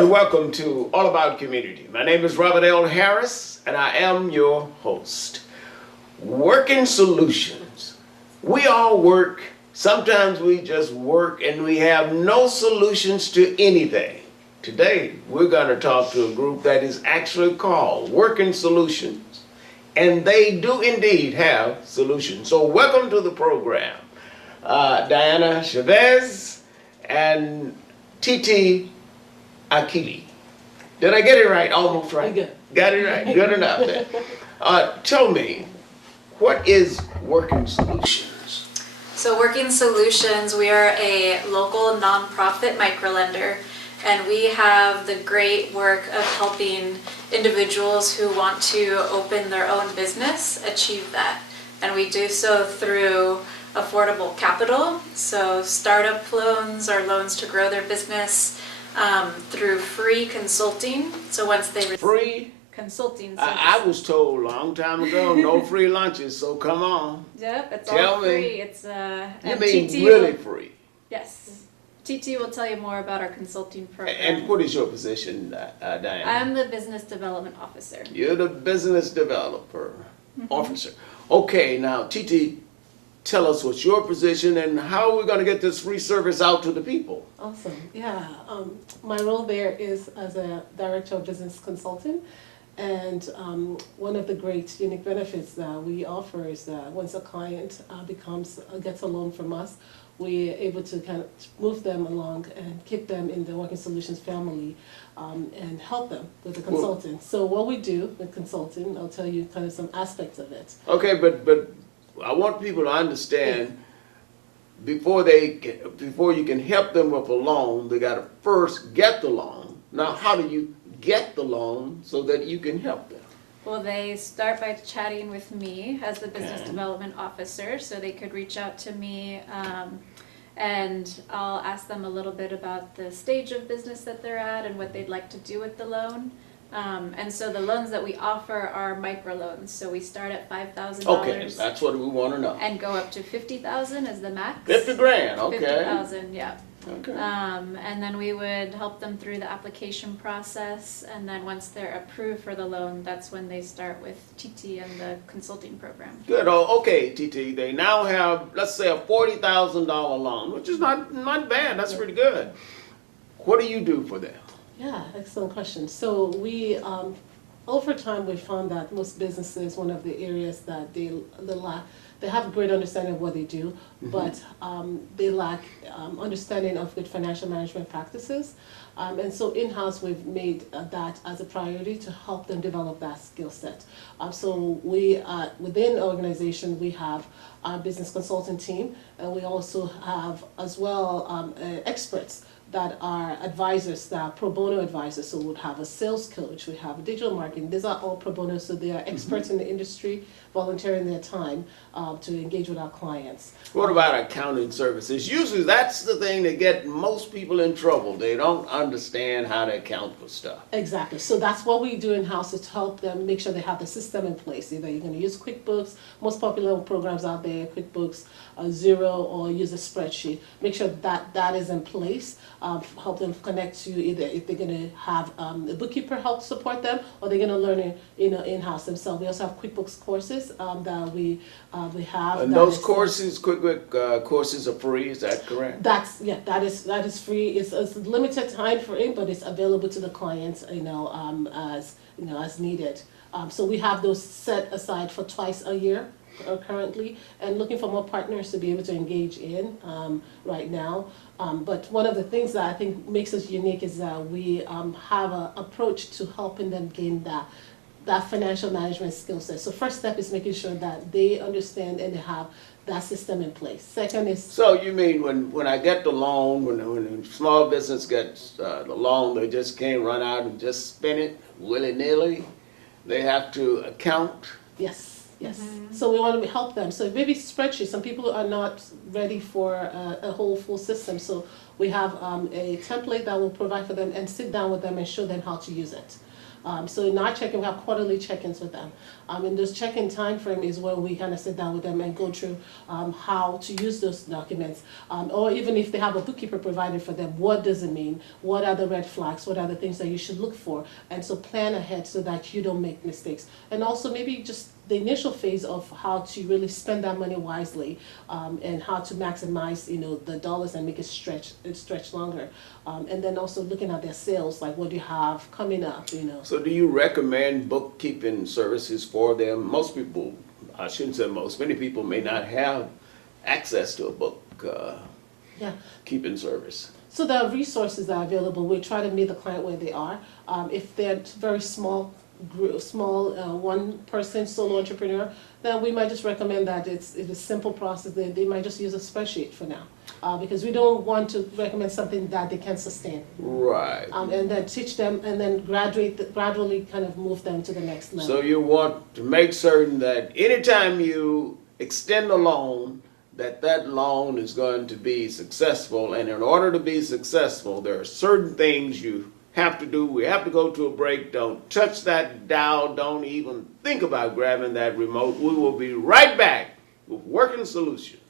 and welcome to All About Community. My name is Robert L. Harris, and I am your host. Working solutions. We all work. Sometimes we just work and we have no solutions to anything. Today, we're going to talk to a group that is actually called Working Solutions, and they do indeed have solutions. So welcome to the program, Diana Chavez and Titi Akili. Did I get it right? Almost right. Good. Got it right. Good enough then. Tell me, what is Working Solutions? So Working Solutions, we are a local nonprofit microlender, and we have the great work of helping individuals who want to open their own business achieve that. And we do so through affordable capital, so startup loans or loans to grow their business, through free consulting. So once they Free? Consulting. I was told a long time ago, no free lunches, so come on. Yep, it's Tell all me. free. It's You mean really free? Yes. TT will tell you more about our consulting program. And what is your position, Diana? I'm the business development officer. You're the business developer officer. Okay, now TT, tell us what's your position and how we're going to get this free service out to the people. Awesome. Yeah. My role there is as a director of business consulting. And one of the great unique benefits that we offer is that once a client gets a loan from us, we're able to kind of move them along and keep them in the Working Solutions family and help them with the consulting. So what we do with consulting, I'll tell you kind of some aspects of it. Okay, but I want people to understand before you can help them with a loan, they got to first get the loan. Now, how do you get the loan so that you can help them? Well, they start by chatting with me as the business development officer, so they could reach out to me, and I'll ask them a little bit about the stage of business that they're at and what they'd like to do with the loan. And so the loans that we offer are microloans. So we start at $5,000. Okay, that's what we want to know. And go up to $50,000 as the max. 50 grand, okay. 50,000, yeah. Okay. And then we would help them through the application process, and then once they're approved for the loan, that's when they start with TT and the consulting program. Good. Oh, okay, TT. They now have, let's say, a $40,000 loan, which is not bad. That's pretty good. What do you do for them? Yeah, excellent question. So we, over time, we found that most businesses, one of the areas that they lack, they have a great understanding of what they do, but they lack understanding of good financial management practices. And so in-house, we've made that as a priority to help them develop that skill set. So we, within the organization, we have our business consulting team, and we also have as well experts that are advisors, that are pro bono advisors. So we'd have a sales coach, we have a digital marketing. These are all pro bono, so they are experts in the industry, volunteering their time to engage with our clients. What about accounting services? Usually that's the thing that gets most people in trouble. They don't understand how to account for stuff. Exactly. So that's what we do in-house, is to help them make sure they have the system in place. Either you're going to use QuickBooks, most popular programs out there, QuickBooks, Xero, or use a spreadsheet. Make sure that that is in place. Help them connect to either if they're going to have a bookkeeper help support them, or they're going to learn it in-house themselves. We also have QuickBooks courses that we have. And those courses, QuickBooks courses are free. Is that correct? That is free. It's a limited time frame, but it's available to the clients, as needed. So we have those set aside for twice a year currently, and looking for more partners to be able to engage in right now. But one of the things that I think makes us unique is that we have an approach to helping them gain that financial management skill set. So first step is making sure that they understand and they have that system in place. Second is... So you mean when I get the loan, when a small business gets the loan, they just can't run out and just spend it willy-nilly? They have to account? Yes. So we want to help them. So maybe spreadsheets, some people are not ready for a whole full system. So we have a template that will provide for them and sit down with them and show them how to use it. So in our check-in, we have quarterly check-ins with them. And this check-in time frame is where we kind of sit down with them and go through how to use those documents. Or even if they have a bookkeeper provided for them, what does it mean? What are the red flags? What are the things that you should look for? And so plan ahead so that you don't make mistakes. And also maybe just the initial phase of how to really spend that money wisely, and how to maximize, the dollars and make it stretch longer. And then also looking at their sales, like what do you have coming up, So do you recommend bookkeeping services for them? Most people, I shouldn't say most, many people may not have access to a bookkeeping service. So there are resources that are available. We try to meet the client where they are. If they're very small group, one-person solo entrepreneur, then we might just recommend that it's a simple process. They might just use a spreadsheet for now, because we don't want to recommend something that they can sustain. Right. And then teach them, and then gradually kind of move them to the next level. So you want to make certain that anytime you extend a loan, that loan is going to be successful. And in order to be successful, there are certain things you have to do. We have to go to a break. Don't touch that dial. Don't even think about grabbing that remote. We will be right back with Working Solutions.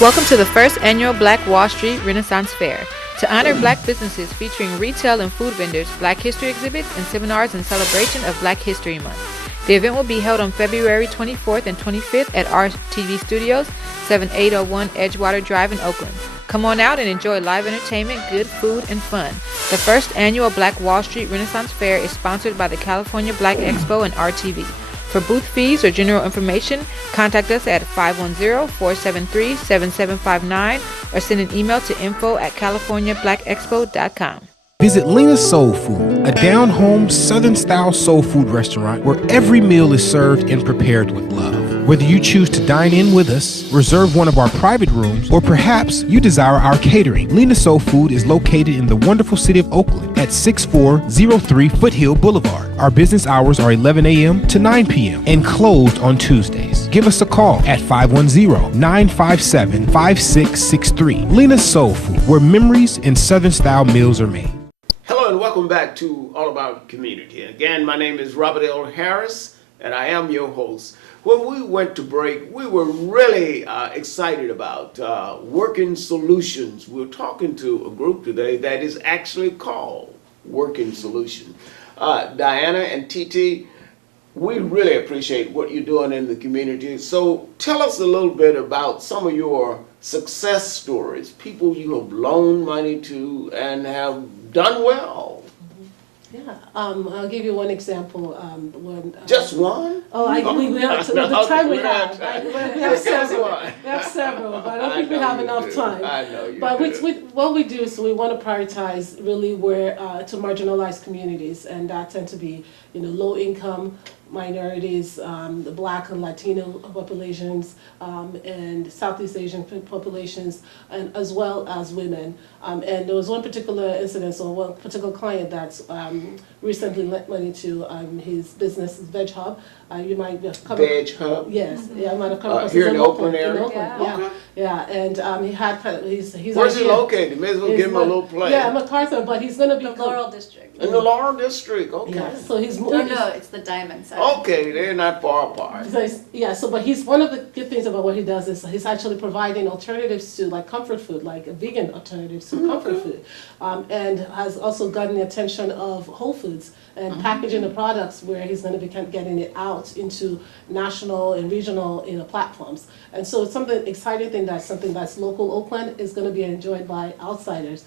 Welcome to the first annual Black Wall Street Renaissance Fair. To honor Black businesses featuring retail and food vendors, Black history exhibits, and seminars in celebration of Black History Month. The event will be held on February 24th and 25th at RTV Studios, 7801 Edgewater Drive in Oakland. Come on out and enjoy live entertainment, good food, and fun. The first annual Black Wall Street Renaissance Fair is sponsored by the California Black Expo and RTV. For booth fees or general information, contact us at 510-473-7759 or send an email to info@californiablackexpo.com. Visit Lena's Soul Food, a down-home, southern-style soul food restaurant where every meal is served and prepared with love. Whether you choose to dine in with us, reserve one of our private rooms, or perhaps you desire our catering, Lena's Soul Food is located in the wonderful city of Oakland at 6403 Foothill Boulevard. Our business hours are 11 a.m. to 9 p.m. and closed on Tuesdays. Give us a call at 510-957-5663. Lena's Soul Food, where memories and southern-style meals are made. Hello and welcome back to All About Community. Again, my name is Robert L. Harris and I am your host. When we went to break, we were really excited about Working Solutions. We're talking to a group today that is actually called Working Solutions. Diana and TT, we really appreciate what you're doing in the community. So tell us a little bit about some of your success stories, people you have loaned money to and have done well. Yeah, I'll give you one example. Just one? We have the time we have. We have several. We have several, but I don't think we have enough time. I know you But do. what we do is we want to prioritize really where to marginalized communities, and that tend to be low income minorities, the Black and Latino populations, and Southeast Asian populations, and as well as women. And there was one particular incident, or one particular client that's recently lent money to his business, Veg Hub. You might have come Veg Hub? Yes, yeah, I might have come across. Here in the Oakland, Oakland area? Yeah, and he had he's Where's he located? May as well give him a little play. Yeah, MacArthur, but he's going to be The Laurel District. In the Laurel District, okay. Yeah, so he's Oh no, it's the Diamond side. Okay, they're not far apart. But he's one of the good things about what he does is he's actually providing alternatives to like comfort food, like vegan alternatives to comfort food, and has also gotten the attention of Whole Foods and packaging the products where he's going to be getting it out into national and regional platforms. And so it's something exciting thing that's local Oakland is going to be enjoyed by outsiders.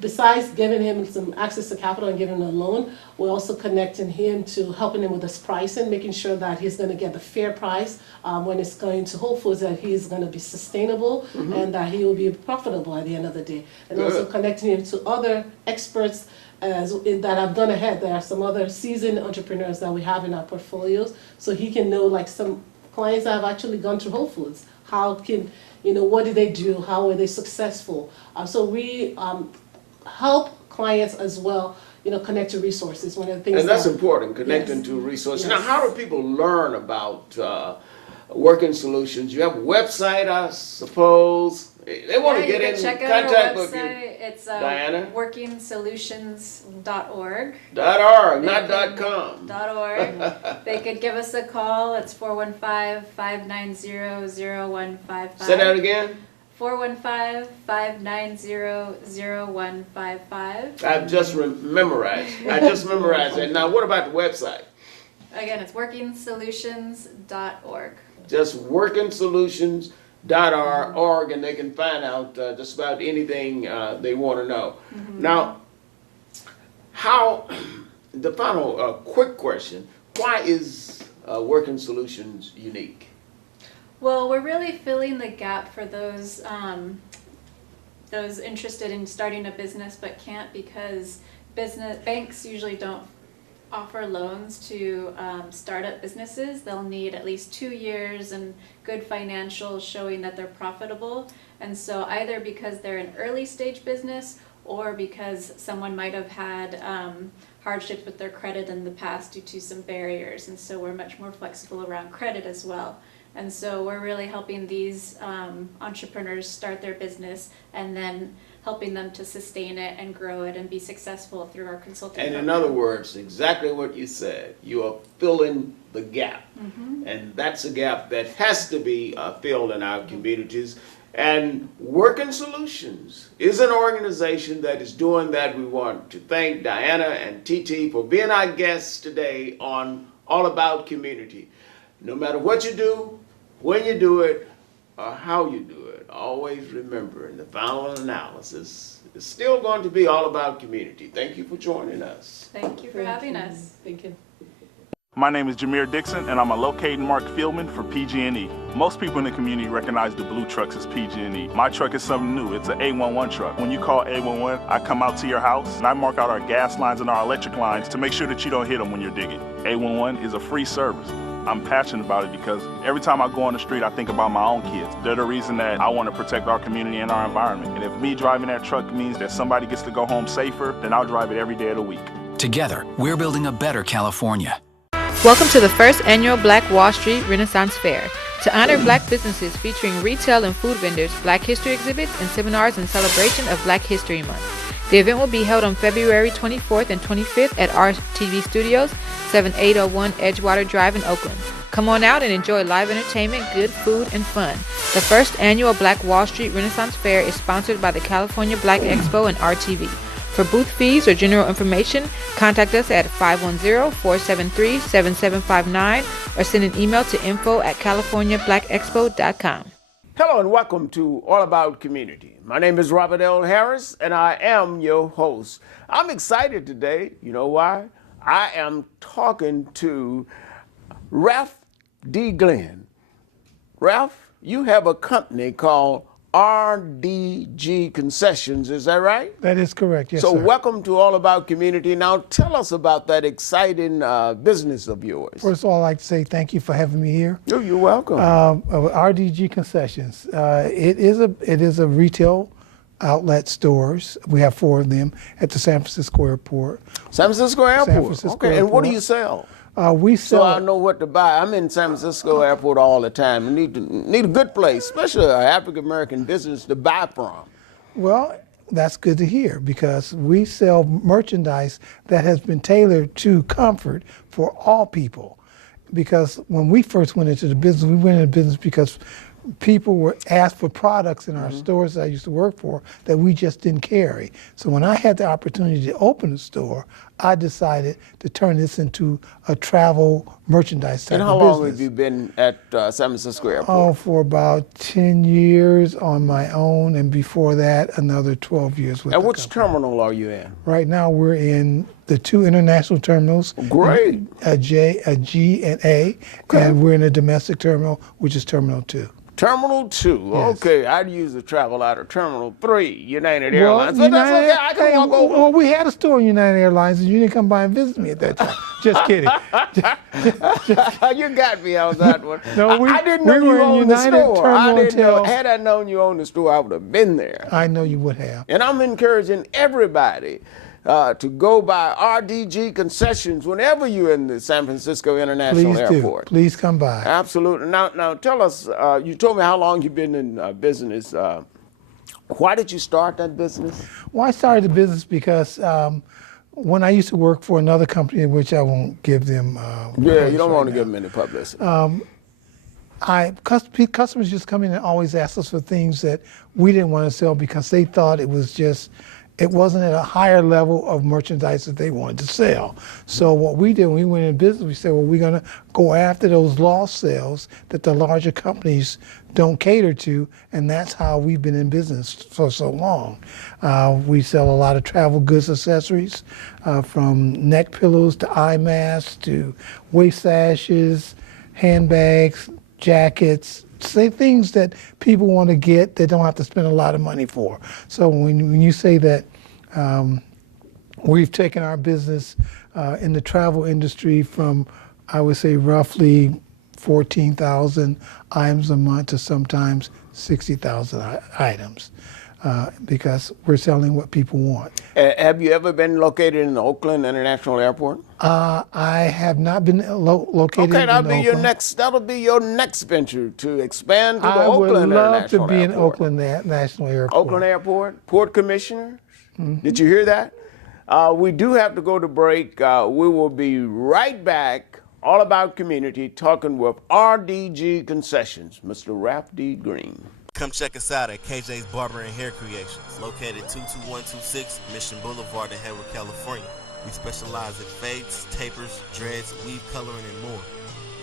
Besides giving him some access to capital and giving him a loan, we're also connecting him to helping him with this pricing, making sure that he's going to get the fair price when it's going to Whole Foods, that he's going to be sustainable and that he will be profitable at the end of the day. And also connecting him to other experts that have gone ahead. There are some other seasoned entrepreneurs that we have in our portfolios, so he can know like some clients that have actually gone to Whole Foods. How can what did they do? How were they successful? So we help clients as well, connect to resources. One of the things and that's important, connecting to resources. Now, how do people learn about Working Solutions? You have a website, I suppose. They want to you get can in check out our contact with you. website. It's Diana? workingsolutions.org. .org, They not can- .com. .org. They could give us a call. It's 415-590-0155. Say that again. 415-590-0155. I've just memorized. I just memorized it. Now, what about the website? Again, it's workingsolutions.org. Just workingsolutions.org, and they can find out just about anything they want to know. Now, how, the final quick question, why is Working Solutions unique? Well, we're really filling the gap for those interested in starting a business but can't because banks usually don't offer loans to startup businesses. They'll need at least 2 years and good financials showing that they're profitable. And so either because they're an early stage business or because someone might have had hardships with their credit in the past due to some barriers. And so we're much more flexible around credit as well. And so we're really helping these entrepreneurs start their business and then helping them to sustain it and grow it and be successful through our consulting And in program. other words, exactly what you said, you are filling the gap. And that's a gap that has to be filled in our communities. And Working Solutions is an organization that is doing that. We want to thank Diana and TT for being our guests today on All About Community. No matter what you do, when you do it, or how you do it, always remember in the final analysis, it's still going to be all about community. Thank you for joining us. Thank you for having us. Thank you. My name is Jameer Dixon, and I'm a locating mark fieldman for PG&E. Most people in the community recognize the blue trucks as PG&E. My truck is something new. It's an A11 truck. When you call A11, I come out to your house, and I mark out our gas lines and our electric lines to make sure that you don't hit them when you're digging. A11 is a free service. I'm passionate about it because every time I go on the street, I think about my own kids. They're the reason that I want to protect our community and our environment. And if me driving that truck means that somebody gets to go home safer, then I'll drive it every day of the week. Together, we're building a better California. Welcome to the first annual Black Wall Street Renaissance Fair. To honor Black businesses featuring retail and food vendors, Black history exhibits, and seminars in celebration of Black History Month. The event will be held on February 24th and 25th at RTV Studios, 7801 Edgewater Drive in Oakland. Come on out and enjoy live entertainment, good food, and fun. The first annual Black Wall Street Renaissance Fair is sponsored by the California Black Expo and RTV. For booth fees or general information, contact us at 510-473-7759 or send an email to info@californiablackexpo.com. Hello and welcome to All About Community. My name is Robert L. Harris and I am your host. I'm excited today. You know why? I am talking to Ralph D. Glenn. Ralph, you have a company called RDG Concessions, is that right? That is correct, yes, So sir. welcome to All About Community. Now tell us about that exciting business of yours. First of all, I'd like to say thank you for having me here. Oh, you're welcome. RDG Concessions. It is a retail outlet stores. We have 4 of them at the San Francisco Airport. San Francisco Airport. San Francisco Okay, and what do Airport. you sell? We So sell. I know what to buy. I'm in San Francisco Airport all the time. I need a good place, especially an African American business to buy from. Well, that's good to hear because we sell merchandise that has been tailored to comfort for all people. Because when we first went into the business, we went into business because people were asked for products in our stores that I used to work for that we just didn't carry. So when I had the opportunity to open a store, I decided to turn this into a travel merchandise type And how of long business. have you been at San Francisco Airport? Oh, for about 10 years on my own, and before that, another 12 years with And the which company. terminal are you in? Right now, we're in the 2 international terminals. Great. A G and A, and we're in a domestic terminal, which is Terminal 2. Terminal 2. Yes. Okay, I'd use the travel out of Terminal 3, United Well, Airlines. But that's okay. I can hey, walk over. well, we had a store in United Airlines, and you didn't come by and visit me at that time. Just kidding. You got me on that one. No, I didn't know we you were in owned the United store. I Terminal didn't know. until- Had I known you owned the store, I would have been there. I know you would have. And I'm encouraging everybody to go by RDG Concessions whenever you're in the San Francisco International Please Airport. do. Please come by. Absolutely. Now tell us, you told me how long you've been in business. Why did you start that business? Well, I started the business because when I used to work for another company, in which I won't give them. Yeah, you don't want to give them any publicity. Customers just come in and always ask us for things that we didn't want to sell because they thought it wasn't at a higher level of merchandise that they wanted to sell. So what we did when we went in business, we said, well, we're going to go after those lost sales that the larger companies don't cater to, and that's how we've been in business for so long. We sell a lot of travel goods accessories, from neck pillows to eye masks to waist sashes, handbags, jackets, say things that people want to get they don't have to spend a lot of money for. So when you say that we've taken our business in the travel industry from, I would say, roughly 14,000 items a month to sometimes 60,000 items, because we're selling what people want. Have you ever been located in the Oakland International Airport? I have not been located okay, in that'll be Oakland. That'll be your next venture, to expand to the I Oakland would love International to be in Airport. Oakland National Airport. Oakland Airport, Port Commissioner. Did you hear that? We do have to go to break. We will be right back. All About Community, talking with RDG Concessions, Mr. Ralph D. Green. Come check us out at KJ's Barber and Hair Creations, located 22126 Mission Boulevard in Hayward, California. We specialize in fades, tapers, dreads, weave coloring, and more.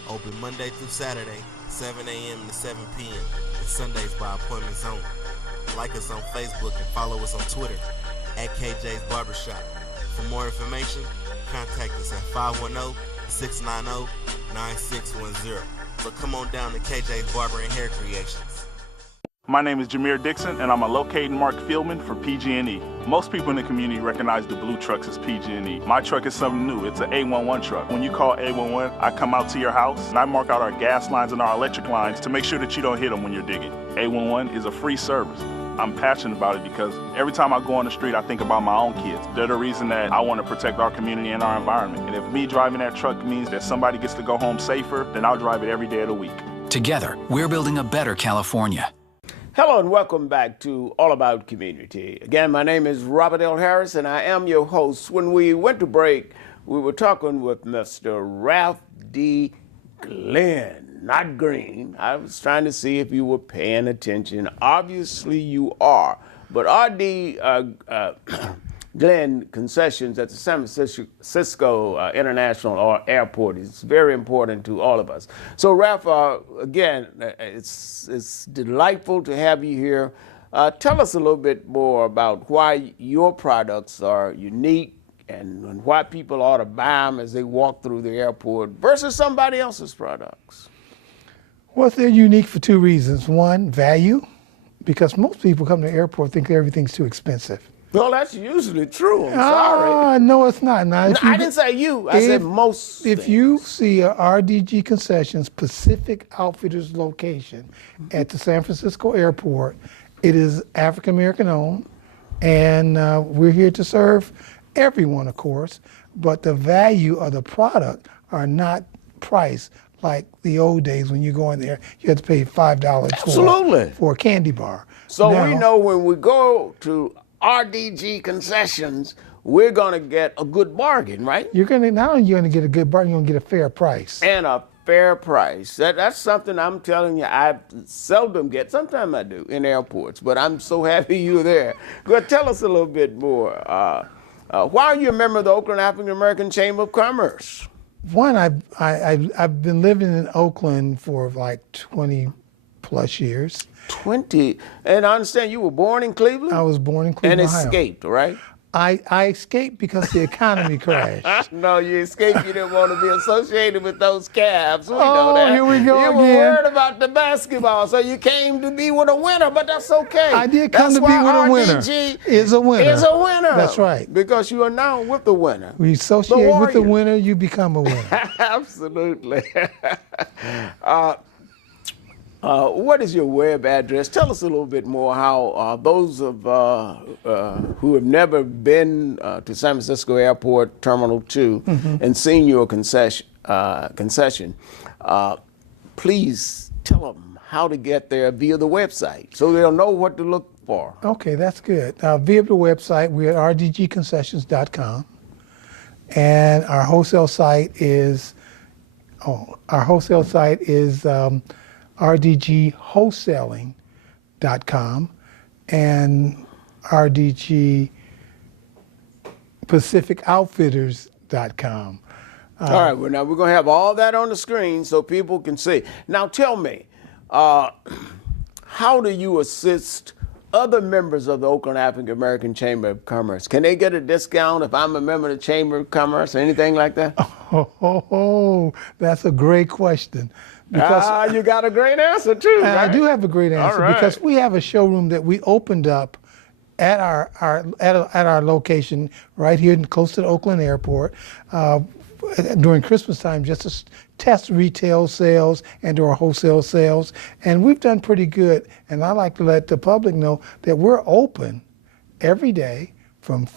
Open Monday through Saturday, 7 a.m. to 7 p.m., and Sundays by appointments only. Like us on Facebook and follow us on Twitter at KJ's Barbershop. For more information, contact us at 510-690-9610. So come on down to KJ's Barber and Hair Creations. My name is Jameer Dixon, and I'm a locating Mark Fieldman for PG&E. Most people in the community recognize the blue trucks as PG&E. My truck is something new. It's an A11 truck. When you call A11, I come out to your house, and I mark out our gas lines and our electric lines to make sure that you don't hit them when you're digging. A11 is a free service. I'm passionate about it because every time I go on the street, I think about my own kids. They're the reason that I want to protect our community and our environment. And if me driving that truck means that somebody gets to go home safer, then I'll drive it every day of the week. Together, we're building a better California. Hello and welcome back to All About Community. Again, my name is Robert L. Harris and I am your host. When we went to break, we were talking with Mr. Ralph D. Glenn, not Green. I was trying to see if you were paying attention. Obviously you are. But R.D. Glenn Concessions at the San Francisco International Airport is very important to all of us. So Ralph, again, it's delightful to have you here. Tell us a little bit more about why your products are unique and why people ought to buy them as they walk through the airport versus somebody else's products. Well, they're unique for two reasons. One, value, because most people come to the airport think everything's too expensive. Well, that's usually true. I'm sorry. No, it's not. Now, I didn't say you. I said most If things. you see a RDG Concessions Pacific Outfitters location at the San Francisco airport, it is African American owned, and we're here to serve everyone, of course, but the value of the product are not priced like the old days when you go in there, you had to pay $5 for a candy bar. So now, we know when we go to RDG Concessions, we're going to get a good bargain, right? You're going to not only you're going to get a good bargain, you're going to get a fair price. And a fair price. That's something I'm telling you I seldom get. Sometimes I do in airports, but I'm so happy you're there. But tell us a little bit more. Why are you a member of the Oakland African American Chamber of Commerce? One, I've been living in Oakland for like 20 plus years. 20? And I understand you were born in Cleveland? I was born in Cleveland, and Ohio. Escaped, right? I escaped because the economy crashed. No, you escaped. You didn't want to be associated with those Cavs. We know that. Here we go you again. were worried about the basketball, so you came to be with a winner, but that's okay. I did come to be with a winner. Is a winner. Is a winner. That's right. Because you are now with the winner. We associate with the winner, you become a winner. Absolutely. What is your web address? Tell us a little bit more how those of who have never been to San Francisco Airport Terminal 2 and seen your concession, please tell them how to get there via the website so they'll know what to look far. Okay, that's good. Via the website, we're at rdgconcessions.com, and our wholesale site is rdgwholesaling.com and rdgpacificoutfitters.com. All right, well, now we're going to have all that on the screen so people can see. Now, tell me, how do you assist other members of the Oakland African American Chamber of Commerce? Can they get a discount if I'm a member of the Chamber of Commerce or anything like that? Oh, that's a great question. Because you got a great answer, too, right? I do have a great answer, because we have a showroom that we opened up at our location right here close to the Oakland Airport during Christmas time, just to test retail sales and do our wholesale sales. And we've done pretty good. And I like to let the public know that we're open every day from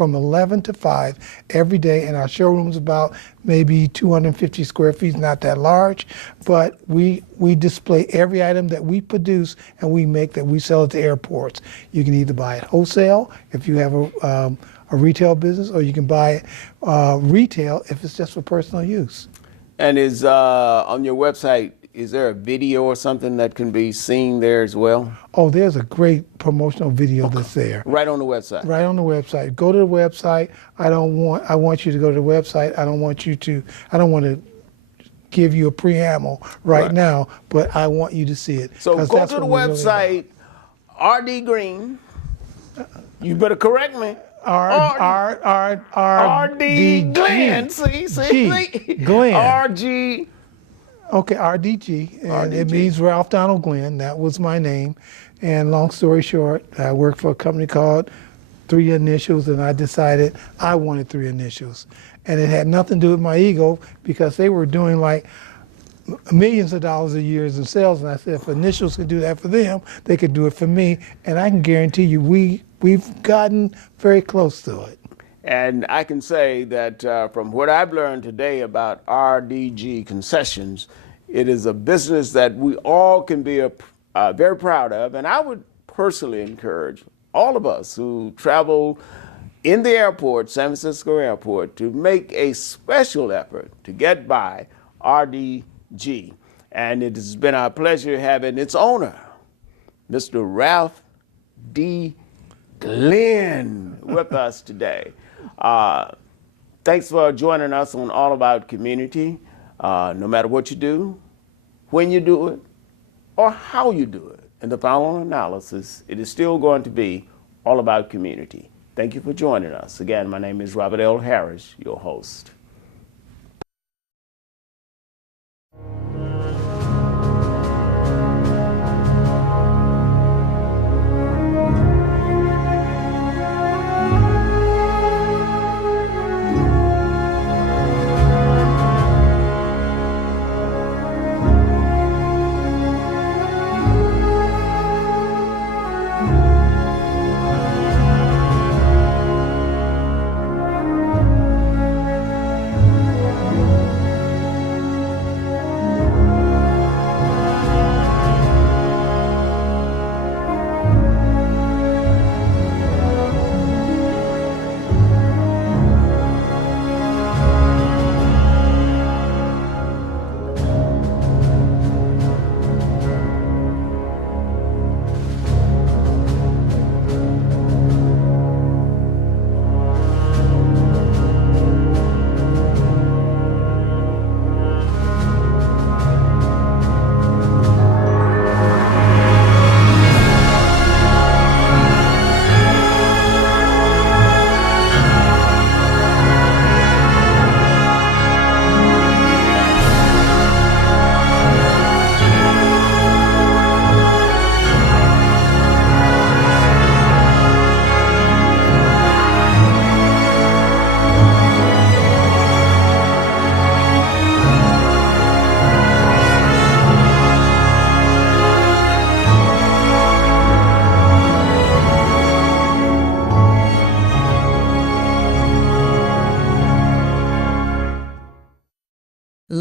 11 to 5 every day. And our showroom's about maybe 250 square feet, not that large, but we display every item that we produce and we make that we sell at the airports. You can either buy it wholesale if you have a retail business, or you can buy it retail if it's just for personal use. And is on your website, is there a video or something that can be seen there as well? Oh, there's a great promotional video that's there. Right on the website? Right on the website. Go to the website. I want you to go to the website. I don't want to give you a preamble right now, but I want you to see it. So go to the website, RD Green. You better correct me. RD Glenn. See? Glenn. RG. Okay, RDG, and it means Ralph Donald Glenn. That was my name. And long story short, I worked for a company called 3 Initials, and I decided I wanted 3 initials. And it had nothing to do with my ego, because they were doing like millions of dollars a year in sales. And I said, if Initials could do that for them, they could do it for me. And I can guarantee you, we've gotten very close to it. And I can say that from what I've learned today about RDG Concessions, it is a business that we all can be very proud of. And I would personally encourage all of us who travel in the airport, San Francisco Airport, to make a special effort to get by RDG. And it has been our pleasure having its owner, Mr. Ralph D. Glenn, with us today. Thanks for joining us on All About Community. No matter what you do, when you do it, or how you do it, in the final analysis, it is still going to be all about community. Thank you for joining us. Again, my name is Robert L. Harris, your host.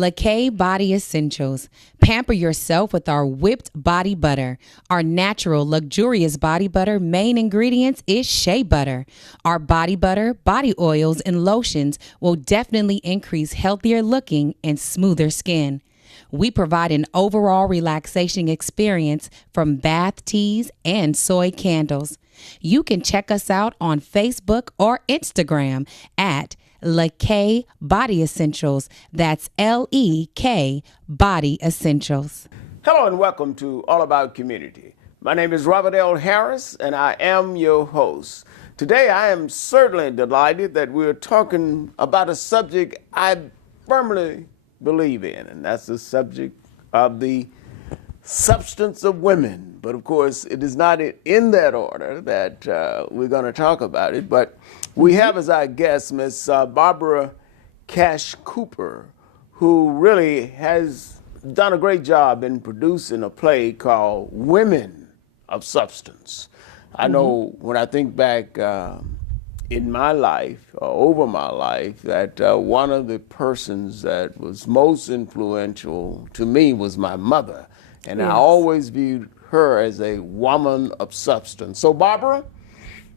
LaKay Body Essentials. Pamper yourself with our whipped body butter. Our natural, luxurious body butter main ingredients is shea butter. Our body butter, body oils, and lotions will definitely increase healthier looking and smoother skin. We provide an overall relaxation experience from bath teas and soy candles. You can check us out on Facebook or Instagram at LaKay Body Essentials. That's LEK Body Essentials. Hello and welcome to All About Community. My name is Robert L. Harris and I am your host. Today I am certainly delighted that we're talking about a subject I firmly believe in, and that's the subject of the substance of women. But of course, it is not in that order that we're going to talk about it. But we have as our guest Miss Barbara Cash Cooper, who really has done a great job in producing a play called Women of Substance. I know when I think back in my life, or over my life, that one of the persons that was most influential to me was my mother. And I always viewed her as a woman of substance. So Barbara,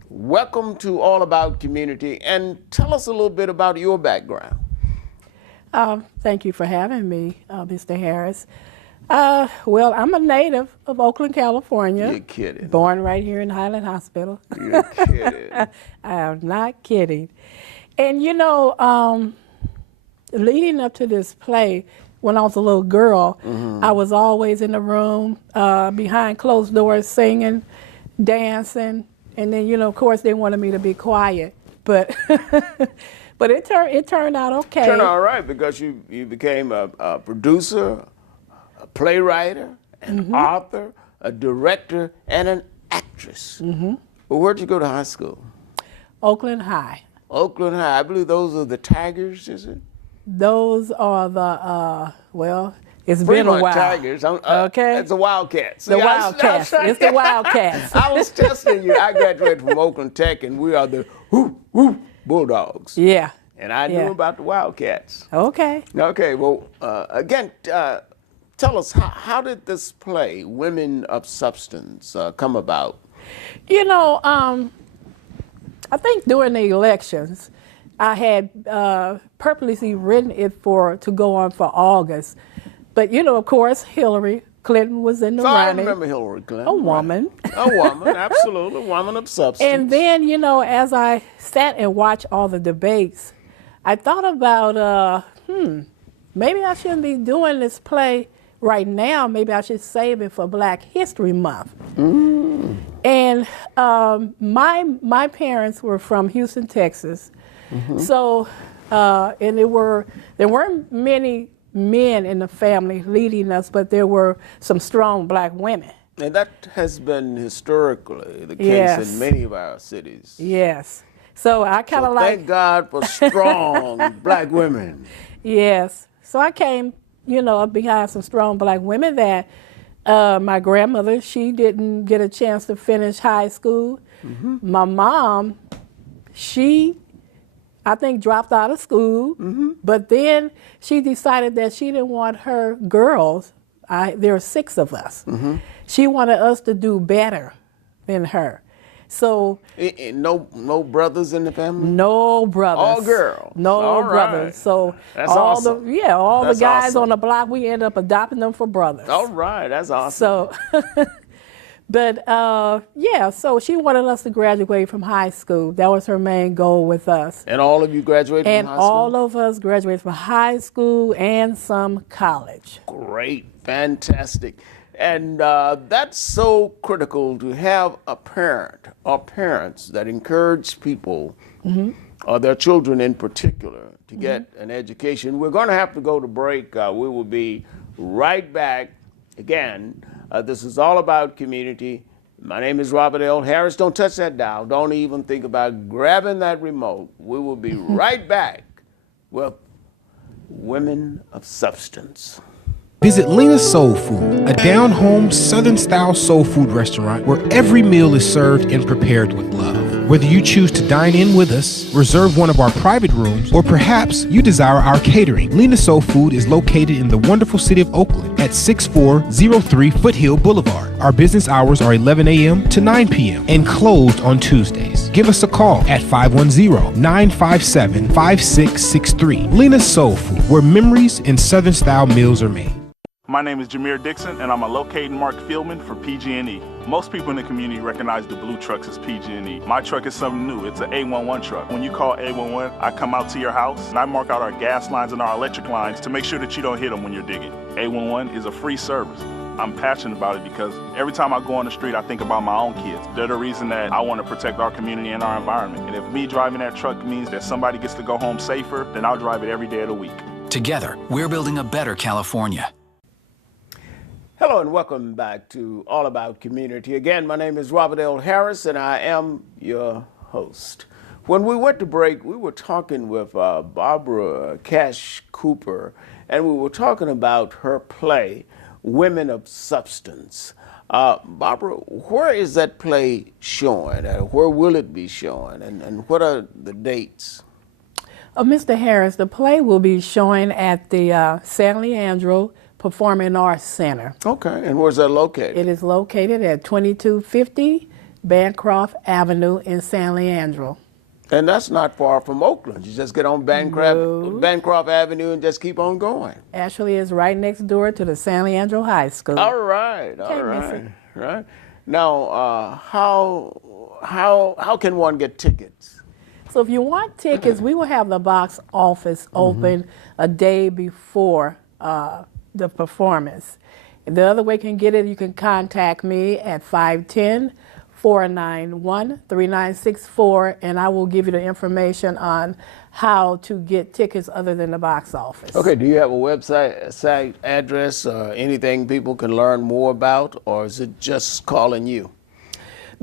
welcome to All About Community, and tell us a little bit about your background. Thank you for having me, Mr. Harris. Well, I'm a native of Oakland, California. You're kidding. Born right here in Highland Hospital. You're kidding. I am not kidding. And you know, leading up to this play, when I was a little girl, I was always in the room behind closed doors singing, dancing, and then, you know, of course, they wanted me to be quiet. But but it turned out okay. Turned out all right because you became a producer, a playwright, an author, a director, and an actress. Well, where'd you go to high school? Oakland High. Oakland High. I believe those are the Tigers, is it? Those are the, well, it's Pretty been a much while. Tigers. Okay. It's the Wildcats. The Wildcats. It's the Wildcats. I was testing you. I graduated from Oakland Tech, and we are the Bulldogs. Yeah. And I knew about the Wildcats. Okay. Okay. Well, again, tell us, how did this play, Women of Substance, come about? You know, I think during the elections, I had purposely written it to go on for August. But, you know, of course, Hillary Clinton was in the running. I remember Hillary Clinton. A woman. A woman, absolutely, a woman of substance. And then, you know, as I sat and watched all the debates, I thought about, maybe I shouldn't be doing this play right now. Maybe I should save it for Black History Month. And my parents were from Houston, Texas. So, and there weren't many men in the family leading us, but there were some strong Black women. And that has been historically the case in many of our cities. Yes. So I kind of thank God for strong Black women. Yes. So I came, you know, up behind some strong Black women that my grandmother, she didn't get a chance to finish high school. My mom, she, I think, dropped out of school, but then she decided that she didn't want her girls, there are 6 of us, she wanted us to do better than her. So no brothers in the family? No brothers. All girls. No all brothers. Right. So that's all awesome. the That's the guys awesome. on the block, we ended up adopting them for brothers. All right, that's awesome. So but so she wanted us to graduate from high school. That was her main goal with us. And all of you graduated and from high school? all of us graduated from high school and some college. Great, fantastic. And that's so critical to have a parent or parents that encourage people, or their children in particular, to get an education. We're going to have to go to break. We will be right back. Again, this is All About Community. My name is Robert L. Harris. Don't touch that dial. Don't even think about grabbing that remote. We will be right back with Women of Substance. Visit Lena's Soul Food, a down-home, Southern-style soul food restaurant where every meal is served and prepared with love. Whether you choose to dine in with us, reserve one of our private rooms, or perhaps you desire our catering, Lena Soul Food is located in the wonderful city of Oakland at 6403 Foothill Boulevard. Our business hours are 11 a.m. to 9 p.m. and closed on Tuesdays. Give us a call at 510-957-5663. Lena Soul Food, where memories and Southern style meals are made. My name is Jameer Dixon, and I'm a locating Mark Fieldman for PG&E. Most people in the community recognize the blue trucks as PG&E. My truck is something new. It's an 811 truck. When you call 811, I come out to your house, and I mark out our gas lines and our electric lines to make sure that you don't hit them when you're digging. 811 is a free service. I'm passionate about it because every time I go on the street, I think about my own kids. They're the reason that I want to protect our community and our environment. And if me driving that truck means that somebody gets to go home safer, then I'll drive it every day of the week. Together, we're building a better California. Hello and welcome back to All About Community. Again, my name is Robert L. Harris and I am your host. When we went to break, we were talking with Barbara Cash Cooper, and we were talking about her play, Women of Substance. Barbara, where is that play showing? Where will it be showing? And what are the dates? Mr. Harris, the play will be showing at the San Leandro Performing Arts Center. Okay, and where's that located? It is located at 2250 Bancroft Avenue in San Leandro. And that's not far from Oakland. You just get on Bancroft Avenue and just keep on going. Actually, it's right next door to the San Leandro High School. All right. Right. Now, how can one get tickets? So if you want tickets, we will have the box office open a day before the performance. The other way you can get it, you can contact me at 510-491-3964, and I will give you the information on how to get tickets other than the box office. Okay, do you have a website, site address, or anything people can learn more about, or is it just calling you?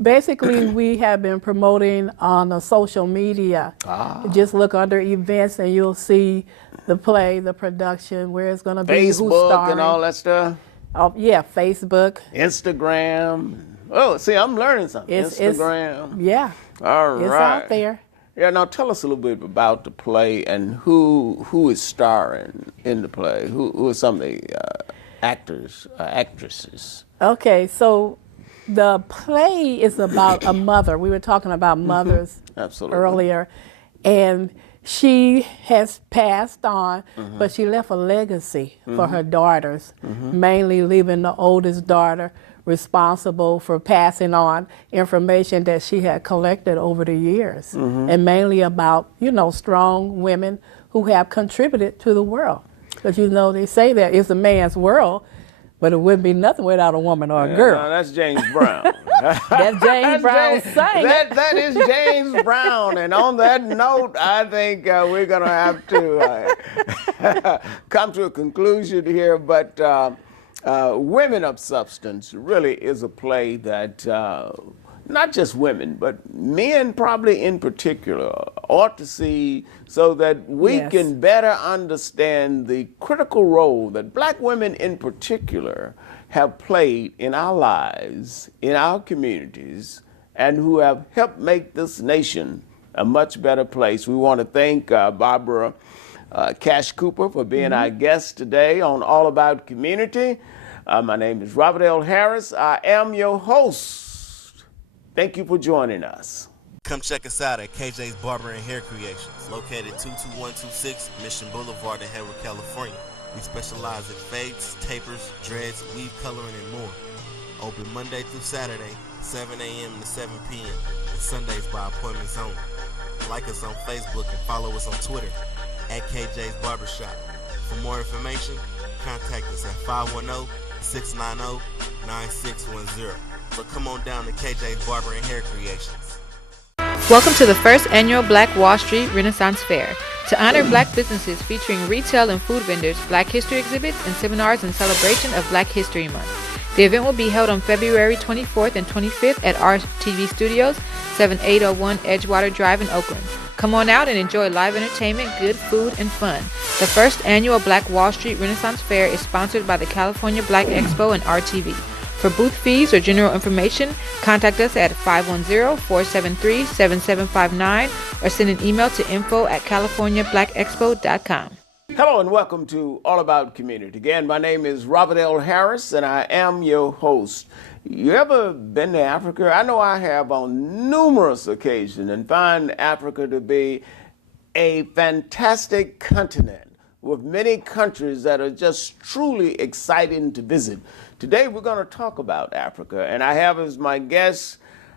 Basically, we have been promoting on the social media. Just look under events and you'll see the play, the production, where it's going to be, who's Facebook starring. and all that stuff? Oh, yeah, Facebook. Instagram. Oh, see, I'm learning something. Instagram. Yeah. All right. It's out there. Yeah, now tell us a little bit about the play and who is starring in the play. Who are some of the actors, actresses? Okay, so the play is about a mother. We were talking about mothers earlier. And she has passed on, but she left a legacy for her daughters, mainly leaving the oldest daughter responsible for passing on information that she had collected over the years, and mainly about, strong women who have contributed to the world. Because, they say that it's a man's world, but it wouldn't be nothing without a woman or a girl. No, that's James Brown. That's James Brown saying that is James Brown. And on that note, I think we're going to have to come to a conclusion here. But Women of Substance really is a play that not just women, but men probably in particular ought to see so that we can better understand the critical role that black women in particular have played in our lives, in our communities, and who have helped make this nation a much better place. We want to thank Barbara Cash Cooper for being our guest today on All About Community. My name is Robert L. Harris. I am your host. Thank you for joining us. Come check us out at KJ's Barber and Hair Creations, located 22126 Mission Boulevard in Hayward, California. We specialize in fades, tapers, dreads, weave coloring, and more. Open Monday through Saturday, 7 a.m. to 7 p.m. and Sundays by appointments only. Like us on Facebook and follow us on Twitter at KJ's Barbershop. For more information, contact us at 510-690-9610. So come on down to KJ's Barber and Hair Creations. Welcome to the first annual Black Wall Street Renaissance Fair. To honor black businesses featuring retail and food vendors, black history exhibits, and seminars in celebration of Black History Month. The event will be held on February 24th and 25th at RTV Studios, 7801 Edgewater Drive in Oakland. Come on out and enjoy live entertainment, good food, and fun. The first annual Black Wall Street Renaissance Fair is sponsored by the California Black Expo and RTV. For booth fees or general information, contact us at 510-473-7759 or send an email to info@californiablackexpo.com. Hello and welcome to All About Community. Again, my name is Robert L. Harris and I am your host. You ever been to Africa? I know I have on numerous occasions and find Africa to be a fantastic continent with many countries that are just truly exciting to visit. Today we're going to talk about Africa, and I have as my guest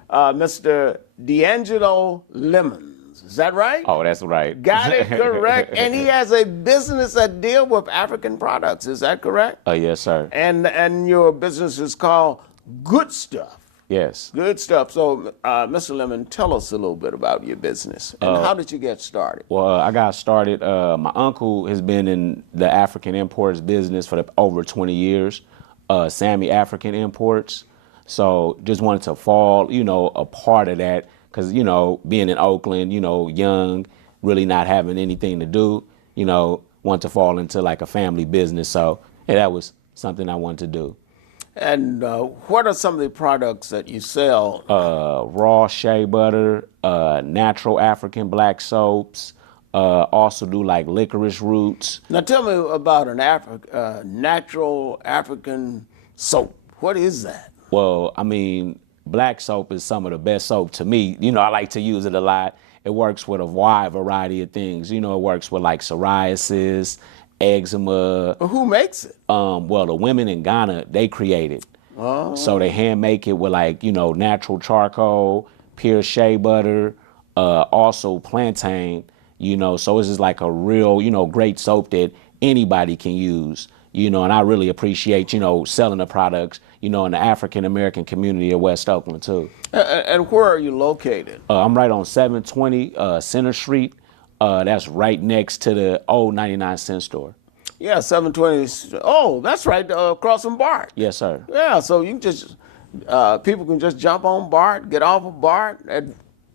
Mr. D'Angelo Lemons. Is that right? Oh, that's right. Got it correct. And he has a business that deals with African products. Is that correct? Oh, yes, sir. And your business is called Good Stuff. Yes. Good Stuff. So, Mr. Lemon, tell us a little bit about your business and how did you get started? Well, I got started. My uncle has been in the African imports business for over 20 years, Sammy African Imports. So just wanted to fall, a part of that because, being in Oakland, young, really not having anything to do, wanted to fall into like a family business. So that was something I wanted to do. And what are some of the products that you sell? Raw shea butter, natural African black soaps, also do like licorice roots. Now tell me about an natural African soap. What is that? Well, I mean, black soap is some of the best soap to me. I like to use it a lot. It works with a wide variety of things. It works with like psoriasis, eczema. Well, who makes it? Well, the women in Ghana, they create it. Oh. So they hand make it with like, natural charcoal, pure shea butter, also plantain, so it's just like a real, great soap that anybody can use, and I really appreciate, selling the products, in the African-American community of West Oakland too. And where are you located? I'm right on 720 Center Street. That's right next to the old 99-cent store. Yeah, 720. Oh, that's right across from BART. Yes, sir. Yeah, so you can just, people can just jump on BART, get off of BART at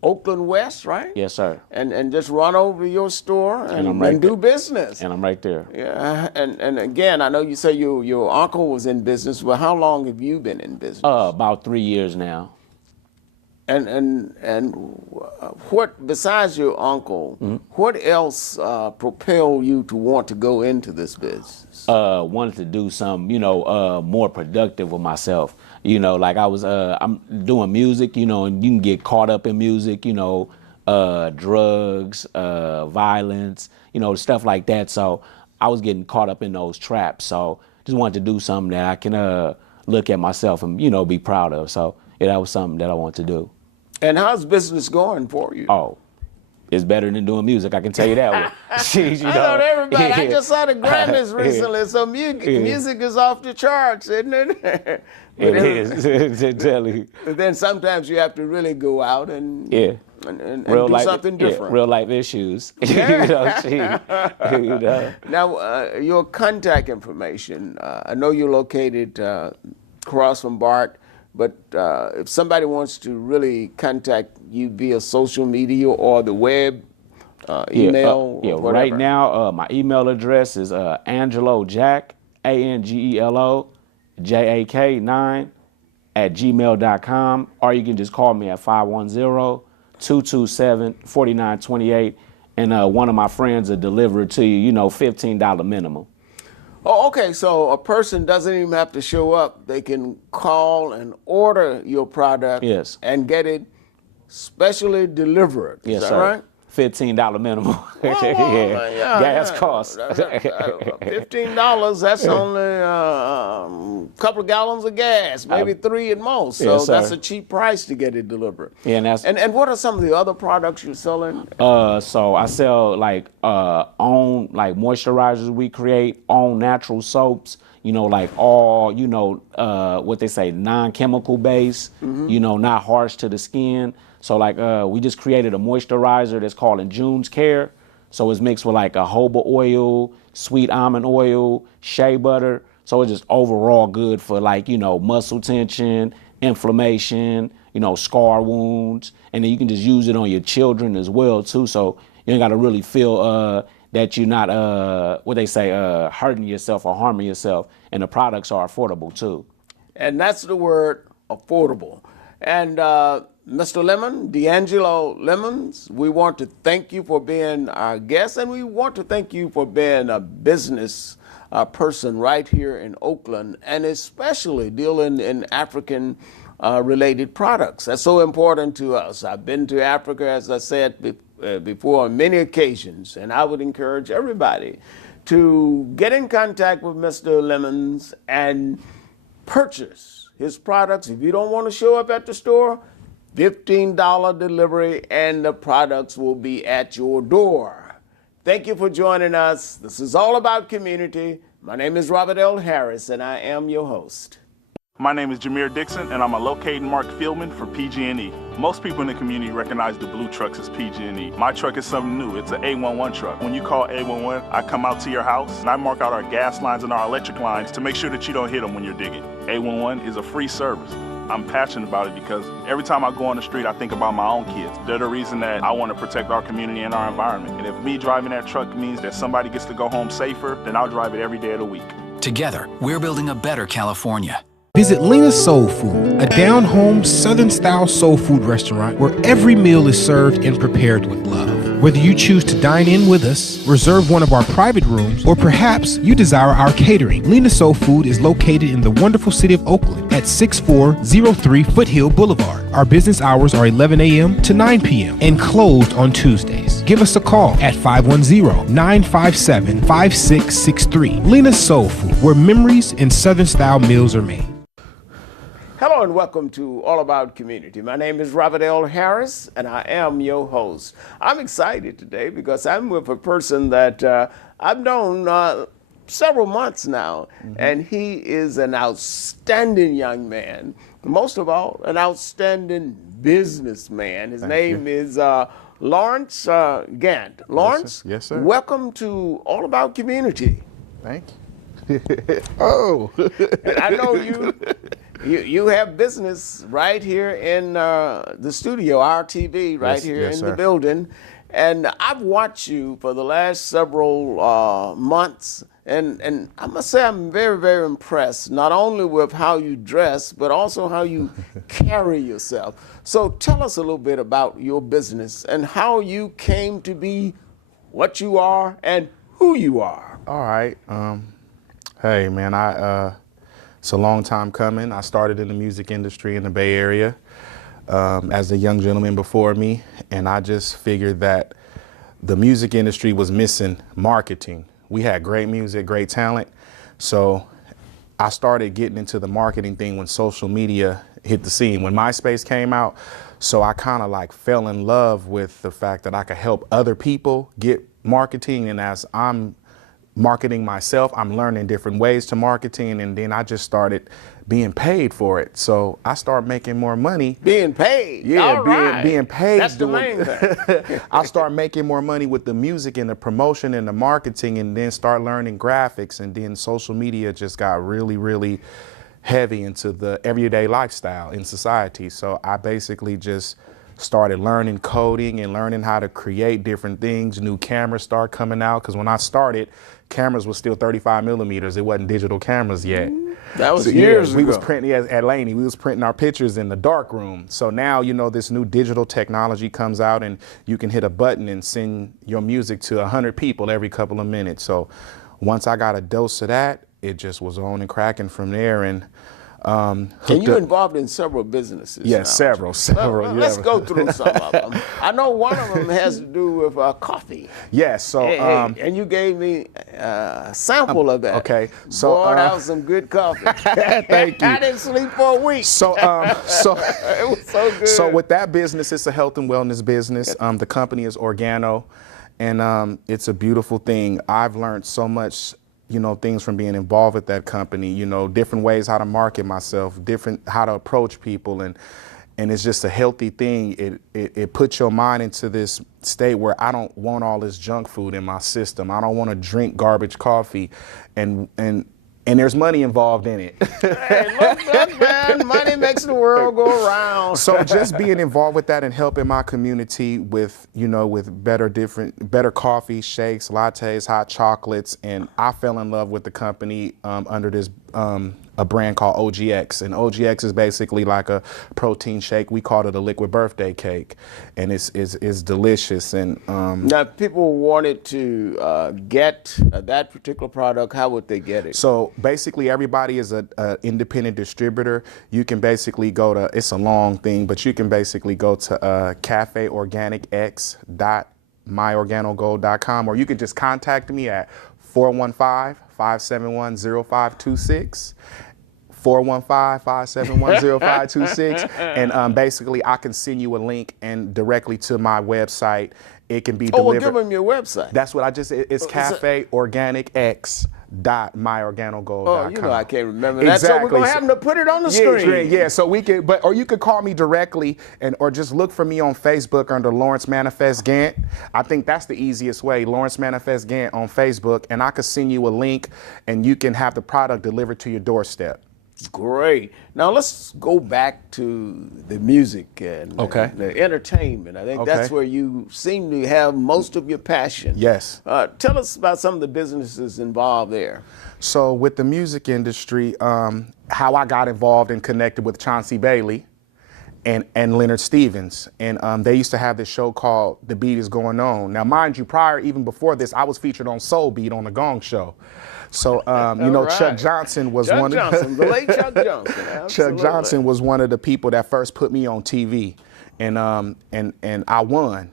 Oakland West, right? Yes, sir. And just run over to your store and do business. And I'm right there. Yeah, and again, I know you say your uncle was in business. Well, how long have you been in business? About 3 years now. And what, besides your uncle, what else propelled you to want to go into this business? Wanted to do something, more productive with myself. Like I was, I'm doing music, and you can get caught up in music, drugs, violence, stuff like that. So I was getting caught up in those traps. So just wanted to do something that I can look at myself and, be proud of. So yeah, that was something that I wanted to do. And how's business going for you? Oh, it's better than doing music, I can tell you that one. Jeez, I know everybody. I just saw the Grammys recently, so music is off the charts, isn't it? It is, to tell you. But then sometimes you have to really go out and do something different. Yeah, real life issues. Now, your contact information, I know you're located across from BART. But if somebody wants to really contact you via social media or the web, email, or whatever. Right now, my email address is AngeloJack, ANGELOJAK9 @gmail.com, or you can just call me at 510-227-4928, and one of my friends will deliver it to you, $15 minimum. Oh, okay, so a person doesn't even have to show up. They can call and order your product and get it specially delivered. Yes, Is that sir. right? $15 minimum. Gas costs. $15, that's only a couple of gallons of gas, maybe 3 at most. So that's a cheap price to get it delivered. Yeah, and what are some of the other products you're selling? So I sell like own like moisturizers we create, own natural soaps, like all, what they say, non-chemical based, not harsh to the skin. So like we just created a moisturizer that's called Injune's Care. So it's mixed with like a jojoba oil, sweet almond oil, shea butter. So it's just overall good for like, muscle tension, inflammation, scar wounds. And then you can just use it on your children as well too. So you ain't got to really feel that you're not, hurting yourself or harming yourself. And the products are affordable too. And that's the word, affordable. And Mr. Lemon, D'Angelo Lemons, we want to thank you for being our guest, and we want to thank you for being a business person right here in Oakland, and especially dealing in African related products. That's so important to us. I've been to Africa, as I said before, on many occasions, and I would encourage everybody to get in contact with Mr. Lemons and purchase his products. If you don't want to show up at the store, $15 delivery and the products will be at your door. Thank you for joining us. This is All About Community. My name is Robert L. Harris, and I am your host. My name is Jameer Dixon, and I'm a locating Mark Fieldman for PG&E. Most people in the community recognize the blue trucks as PG&E. My truck is something new. It's an 811 truck. When you call 811, I come out to your house, and I mark out our gas lines and our electric lines to make sure that you don't hit them when you're digging. 811 is a free service. I'm passionate about it because every time I go on the street, I think about my own kids. They're the reason that I want to protect our community and our environment. And if me driving that truck means that somebody gets to go home safer, then I'll drive it every day of the week. Together, we're building a better California. Visit Lena's Soul Food, a down-home, Southern-style soul food restaurant where every meal is served and prepared with love. Whether you choose to dine in with us, reserve one of our private rooms, or perhaps you desire our catering, Lena's Soul Food is located in the wonderful city of Oakland at 6403 Foothill Boulevard. Our business hours are 11 a.m. to 9 p.m. and closed on Tuesdays. Give us a call at 510-957-5663. Lena's Soul Food, where memories and Southern-style meals are made. Hello and welcome to All About Community. My name is Robert L. Harris, and I am your host. I'm excited today because I'm with a person that I've known several months now, and he is an outstanding young man. Most of all, an outstanding businessman. His name is Lawrence Gant. Lawrence, yes, sir. Welcome to All About Community. Thank you. Oh. And I know you have business right here in the studio, RTV, right here in the building. And I've watched you for the last several months. And I must say I'm very, very impressed, not only with how you dress, but also how you carry yourself. So tell us a little bit about your business and how you came to be what you are and who you are. All right. Hey, man, it's a long time coming. I started in the music industry in the Bay Area as a young gentleman before me, and I just figured that the music industry was missing marketing. We had great music, great talent, so I started getting into the marketing thing when social media hit the scene, when MySpace came out. So I kind of like fell in love with the fact that I could help other people get marketing, and as I'm marketing myself, I'm learning different ways to marketing, and then I just started being paid for it. So I started making more money. Being paid? Yeah, being paid. That's the main thing. I started making more money with the music and the promotion and the marketing, and then start learning graphics, and then social media just got really, really heavy into the everyday lifestyle in society. So I basically just started learning coding and learning how to create different things. New cameras start coming out, because when I started, cameras was still 35 millimeters. It wasn't digital cameras yet. That was years ago. We was printing at Laney. We was printing our pictures in the dark room. So now, you know, this new digital technology comes out, and you can hit a button and send your music to 100 people every couple of minutes. So once I got a dose of that, it just was on and cracking from there. And you're involved in several businesses. Yes, now. several. Let's go through some of them. I know one of them has to do with coffee. Yes, so and you gave me a sample of that. Okay, so boy, that was some good coffee. Thank you. I didn't sleep for a week. So it was so good. So with that business, it's a health and wellness business. The company is Organo, and it's a beautiful thing. I've learned so much, you know, things from being involved with that company, you know, different ways how to market myself, different how to approach people, and it's just a healthy thing. It puts your mind into this state where I don't want all this junk food in my system. I don't want to drink garbage coffee, and there's money involved in it. Hey, look, man, money makes the world go around. So just being involved with that and helping my community with, you know, with better coffee, shakes, lattes, hot chocolates, and I fell in love with the company under this a brand called OGX, and OGX is basically like a protein shake. We called it a liquid birthday cake, and it's delicious. And now, if people wanted to get that particular product, how would they get it? So basically, everybody is a independent distributor. You can basically go to, it's a long thing, but you can basically go to cafeorganicx.myorganogold.com, or you can just contact me at 415-571-0526. 415-571-0526, and basically I can send you a link and directly to my website. It can be delivered. Oh, well, give them your website. That's what I just, it's cafeorganicx.myorganogold.com. Oh, you know I can't remember that, exactly. so we're going to have them to put it on the screen. Yeah, so we can, or you could call me directly, or just look for me on Facebook under Lawrence Manifest Gant. I think that's the easiest way, Lawrence Manifest Gant on Facebook, and I could send you a link, and you can have the product delivered to your doorstep. Great. Now let's go back to the music and the entertainment. I think that's where you seem to have most of your passion. Yes. Tell us about some of the businesses involved there. So with the music industry, how I got involved and connected with Chauncey Bailey and Leonard Stevens. And they used to have this show called The Beat Is Going On. Now, mind you, even before this, I was featured on Soul Beat on The Gong Show. So, you know, right. Chuck Johnson was the late Chuck Johnson. Chuck Johnson was one of the people that first put me on TV, and I won.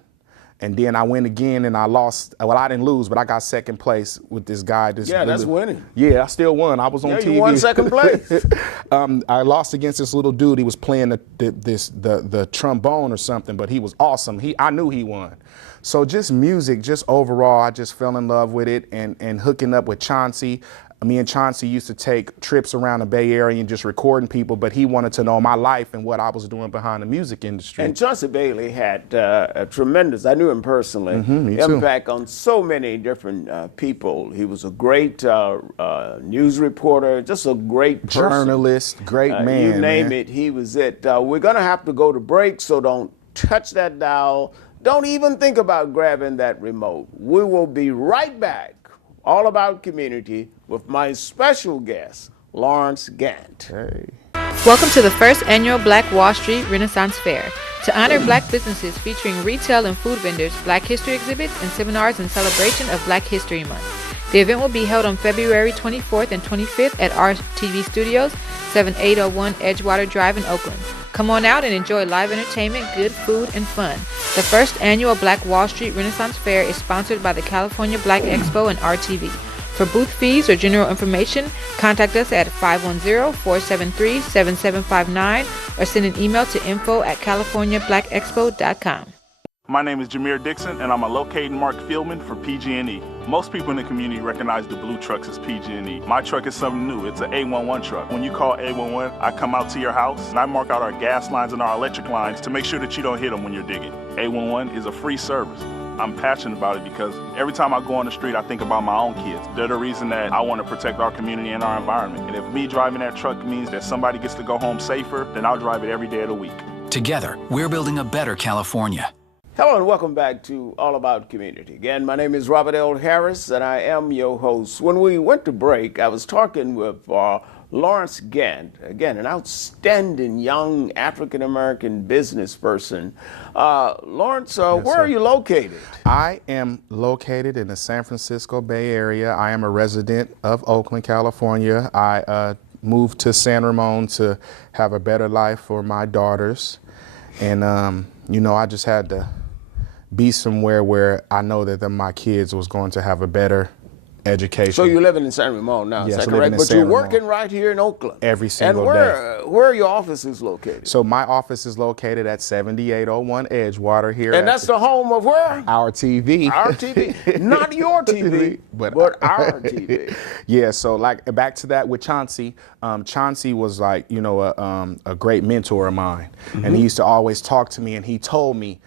And then I went again and I lost. Well, I didn't lose, but I got second place with this guy. That's winning. Yeah, I still won. I was on TV. You won second place. I lost against this little dude. He was playing the trombone or something, but he was awesome. I knew he won. So just music, just overall, I just fell in love with it, and hooking up with Chauncey. Me and Chauncey used to take trips around the Bay Area and just recording people, but he wanted to know my life and what I was doing behind the music industry. And Chauncey Bailey had a tremendous, I knew him personally, impact on so many different people. He was a great news reporter, just a great person. Journalist, great man. You name it, he was it. We're going to have to go to break, so don't touch that dial. Don't even think about grabbing that remote. We will be right back. All About Community with my special guest, Lawrence Gant. Hey. Welcome to the first annual Black Wall Street Renaissance Fair. To honor Black businesses featuring retail and food vendors, Black history exhibits, and seminars in celebration of Black History Month. The event will be held on February 24th and 25th at RTV Studios, 7801 Edgewater Drive in Oakland. Come on out and enjoy live entertainment, good food, and fun. The first annual Black Wall Street Renaissance Fair is sponsored by the California Black Expo and RTV. For booth fees or general information, contact us at 510-473-7759 or send an email to info@californiablackexpo.com. My name is Jameer Dixon, and I'm a locating Mark Fieldman for PG&E. Most people in the community recognize the blue trucks as PG&E. My truck is something new. It's an A11 truck. When you call A11, I come out to your house, and I mark out our gas lines and our electric lines to make sure that you don't hit them when you're digging. A11 is a free service. I'm passionate about it because every time I go on the street, I think about my own kids. They're the reason that I want to protect our community and our environment. And if me driving that truck means that somebody gets to go home safer, then I'll drive it every day of the week. Together, we're building a better California. Hello and welcome back to All About Community. Again, my name is Robert L. Harris and I am your host. When we went to break, I was talking with Lawrence Gant, again, an outstanding young African-American business person. Lawrence, Yes, where sir. are you located? I am located in the San Francisco Bay Area. I am a resident of Oakland, California. I moved to San Ramon to have a better life for my daughters. And, you know, I just had to be somewhere where I know that my kids was going to have a better education. So you're living in San Ramon now, yes, is that correct? But San you're Ramon. working right here in Oakland. Every single day. day. Where are your offices located? So my office is located at 7801 Edgewater here. And that's the home of where? Our TV. Our TV. Not your TV, but our TV. Yeah, so like back to that with Chauncey. Chauncey was like, you know, a great mentor of mine. And he used to always talk to me and he told me,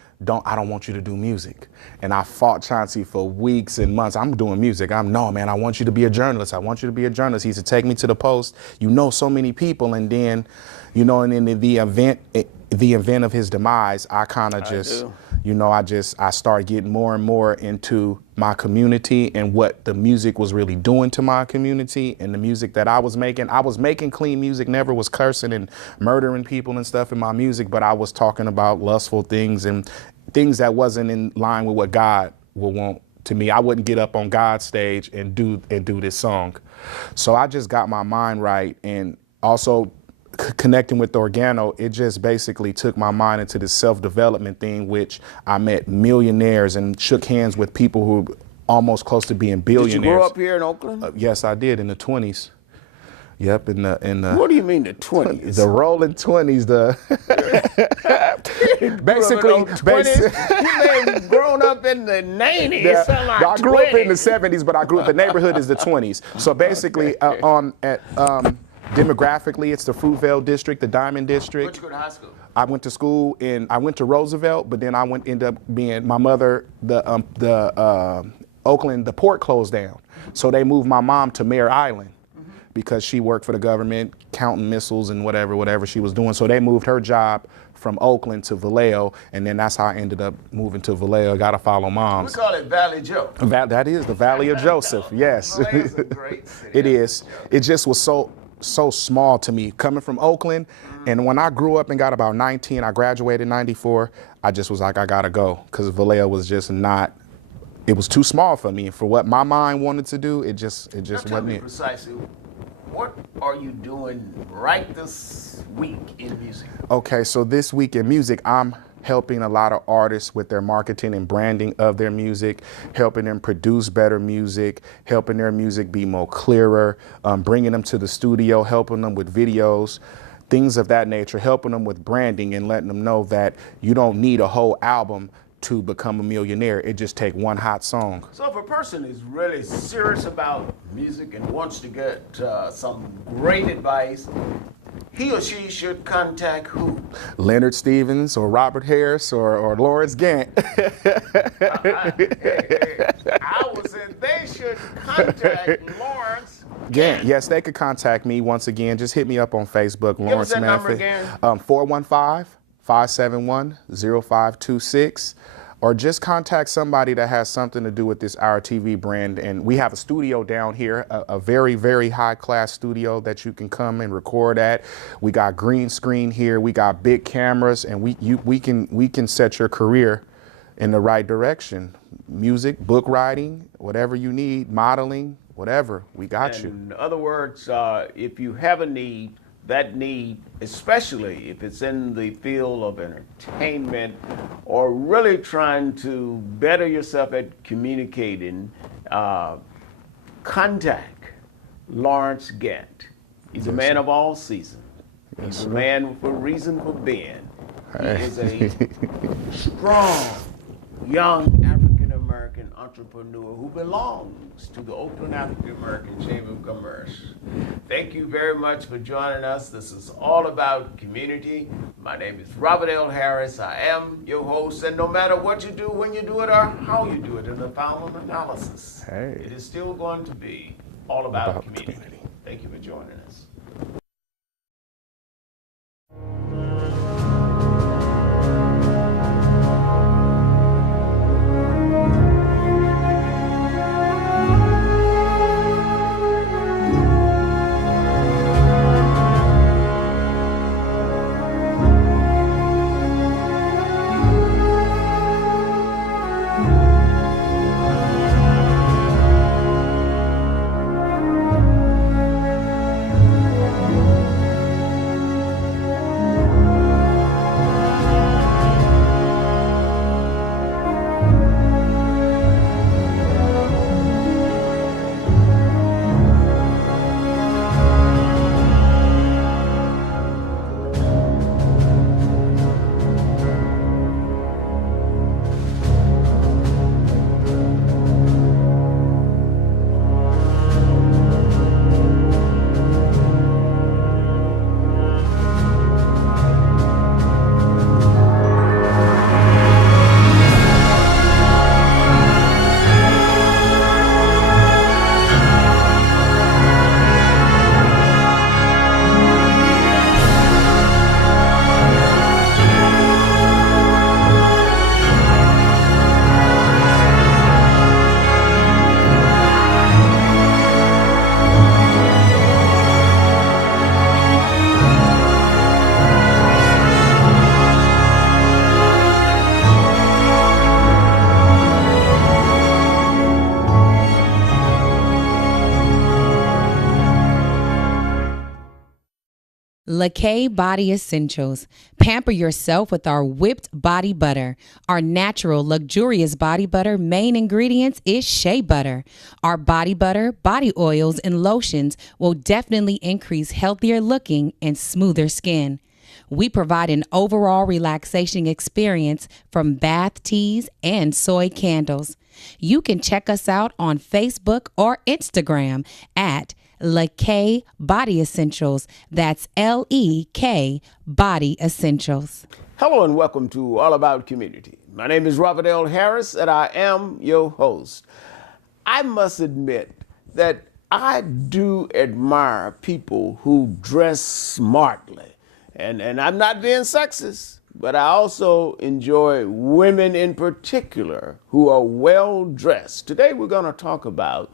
I don't want you to do music. And I fought Chauncey for weeks and months. I'm doing music. No, man, I want you to be a journalist. I want you to be a journalist. He used to take me to the Post. You know so many people. And then, you know, and in the event, the event of his demise, I kind of just, you know, I started getting more and more into my community and what the music was really doing to my community and the music that I was making. I was making clean music, never was cursing and murdering people and stuff in my music, but I was talking about lustful things and things that wasn't in line with what God would want to me. I wouldn't get up on God's stage and do this song. So I just got my mind right, and also connecting with Organo, it just basically took my mind into this self-development thing, which I met millionaires and shook hands with people who were almost close to being billionaires. Did you grow up here in Oakland? Yes, I did, in the 20s. Yep, in the. What do you mean the 20s? The rolling 20s. Basically, you may have grown up in the 90s. Yeah, like I grew up in the 70s, but I grew up. The neighborhood is the 20s. So basically, demographically, it's the Fruitvale district, the Diamond district. Where'd you go to high school? I went to school I went to Roosevelt, but then I ended up being my mother. Oakland, the port closed down, so they moved my mom to Mare Island because she worked for the government, counting missiles and whatever she was doing. So they moved her job from Oakland to Vallejo, and then that's how I ended up moving to Vallejo. Got to follow moms. We call it Valley Joe. That is the Valley of Joseph. Yes, Vallejo's a great city. It is. It just was so small to me coming from Oakland. And when I grew up and got about 19, I graduated in 94, I just was like, I gotta go, because Vallejo was just not, it was too small for me. For what my mind wanted to do, it just wasn't it. Precisely, what are you doing right this week in music? Okay, so this week in music, I'm helping a lot of artists with their marketing and branding of their music, helping them produce better music, helping their music be more clearer, bringing them to the studio, helping them with videos, things of that nature, helping them with branding and letting them know that you don't need a whole album to become a millionaire. It just take one hot song. So if a person is really serious about music and wants to get some great advice, he or she should contact who? Leonard Stevens or Robert Harris or Lawrence Gant. I would say they should contact Lawrence Gant. Yes, they could contact me. Once again, just hit me up on Facebook, Give Lawrence us that Manford. number again. 415-571-0526. Or just contact somebody that has something to do with this Our TV brand. And we have a studio down here, a very, very high class studio that you can come and record at. We got green screen here, we got big cameras, and we can set your career in the right direction. Music, book writing, whatever you need, modeling, whatever, we got you. In other words, if you have a need, that need, especially if it's in the field of entertainment or really trying to better yourself at communicating, contact Lawrence Gant. He's a man of all seasons. He's a man with a reason for being. He is a strong, young African-American entrepreneur who belongs to the Oakland African-American Chamber of Commerce. Thank you very much for joining us. This is All About Community. My name is Robert L. Harris. I am your host, and no matter what you do, when you do it, or how you do it in the final analysis, it is still going to be all about community. Thank you for joining us. LaKay Body Essentials. Pamper yourself with our whipped body butter. Our natural, luxurious body butter main ingredients is shea butter. Our body butter, body oils, and lotions will definitely increase healthier looking and smoother skin. We provide an overall relaxation experience from bath teas and soy candles. You can check us out on Facebook or Instagram at LaKay Body Essentials. That's LEK Body Essentials. Hello and welcome to All About Community. My name is Robert L. Harris and I am your host. I must admit that I do admire people who dress smartly. And I'm not being sexist, but I also enjoy women in particular who are well dressed. Today we're going to talk about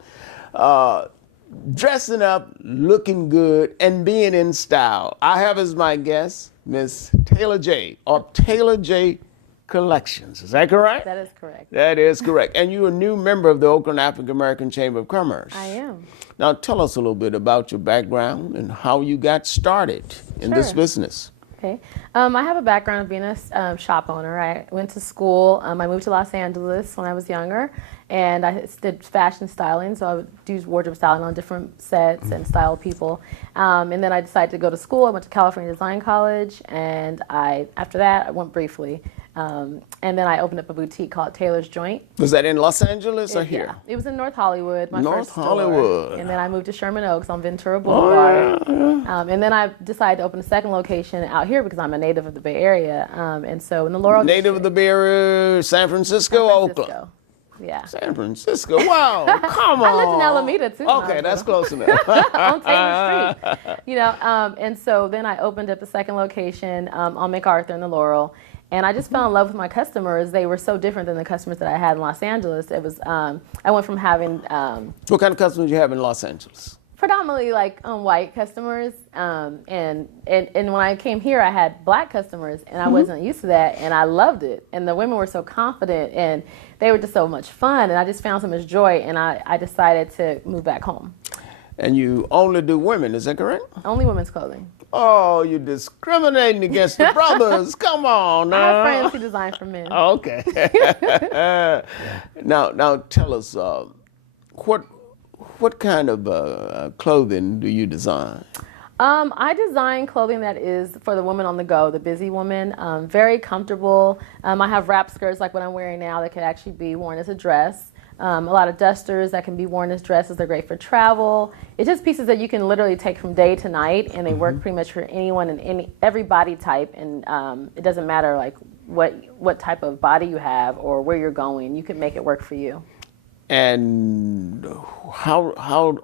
dressing up, looking good, and being in style. I have as my guest Miss Taylor J. of Taylor J. Collections. Is that correct? That is correct. That is correct. And you're a new member of the Oakland African American Chamber of Commerce. I am. Now tell us a little bit about your background and how you got started in this business. Okay. I have a background of being a shop owner. I went to school. I moved to Los Angeles when I was younger, and I did fashion styling. So I would do wardrobe styling on different sets and style people. And then I decided to go to school. I went to California Design College, and after that I went briefly. And then I opened up a boutique called Taylor's Joint. Was that in Los Angeles or here? Yeah, it was in North Hollywood, my North first store. Hollywood. And then I moved to Sherman Oaks on Ventura Boulevard. And then I decided to open a second location out here because I'm a native of the Bay Area. And so in the Laurel Native of the Bay Area, San Francisco, Oakland. Yeah. San Francisco. Wow. Come on. I lived in Alameda too. Okay, that's close enough. On Taylor Street. You know, and so then I opened up a second location on MacArthur in the Laurel. And I just fell in love with my customers. They were so different than the customers that I had in Los Angeles. It was I went from having what kind of customers do you have in Los Angeles? Predominantly like white customers, and when I came here, I had black customers, and I wasn't used to that, and I loved it. And the women were so confident, and they were just so much fun, and I just found so much joy, and I decided to move back home. And you only do women, is that correct? Only women's clothing. Oh, you're discriminating against the brothers. Come on now. I have friends who design for men. Okay. Now tell us, what kind of clothing do you design? I design clothing that is for the woman on the go, the busy woman, very comfortable. I have wrap skirts like what I'm wearing now that could actually be worn as a dress. A lot of dusters that can be worn as dresses. They're great for travel. It's just pieces that you can literally take from day to night, and they work pretty much for anyone and every body type. And it doesn't matter like what type of body you have or where you're going. You can make it work for you. And how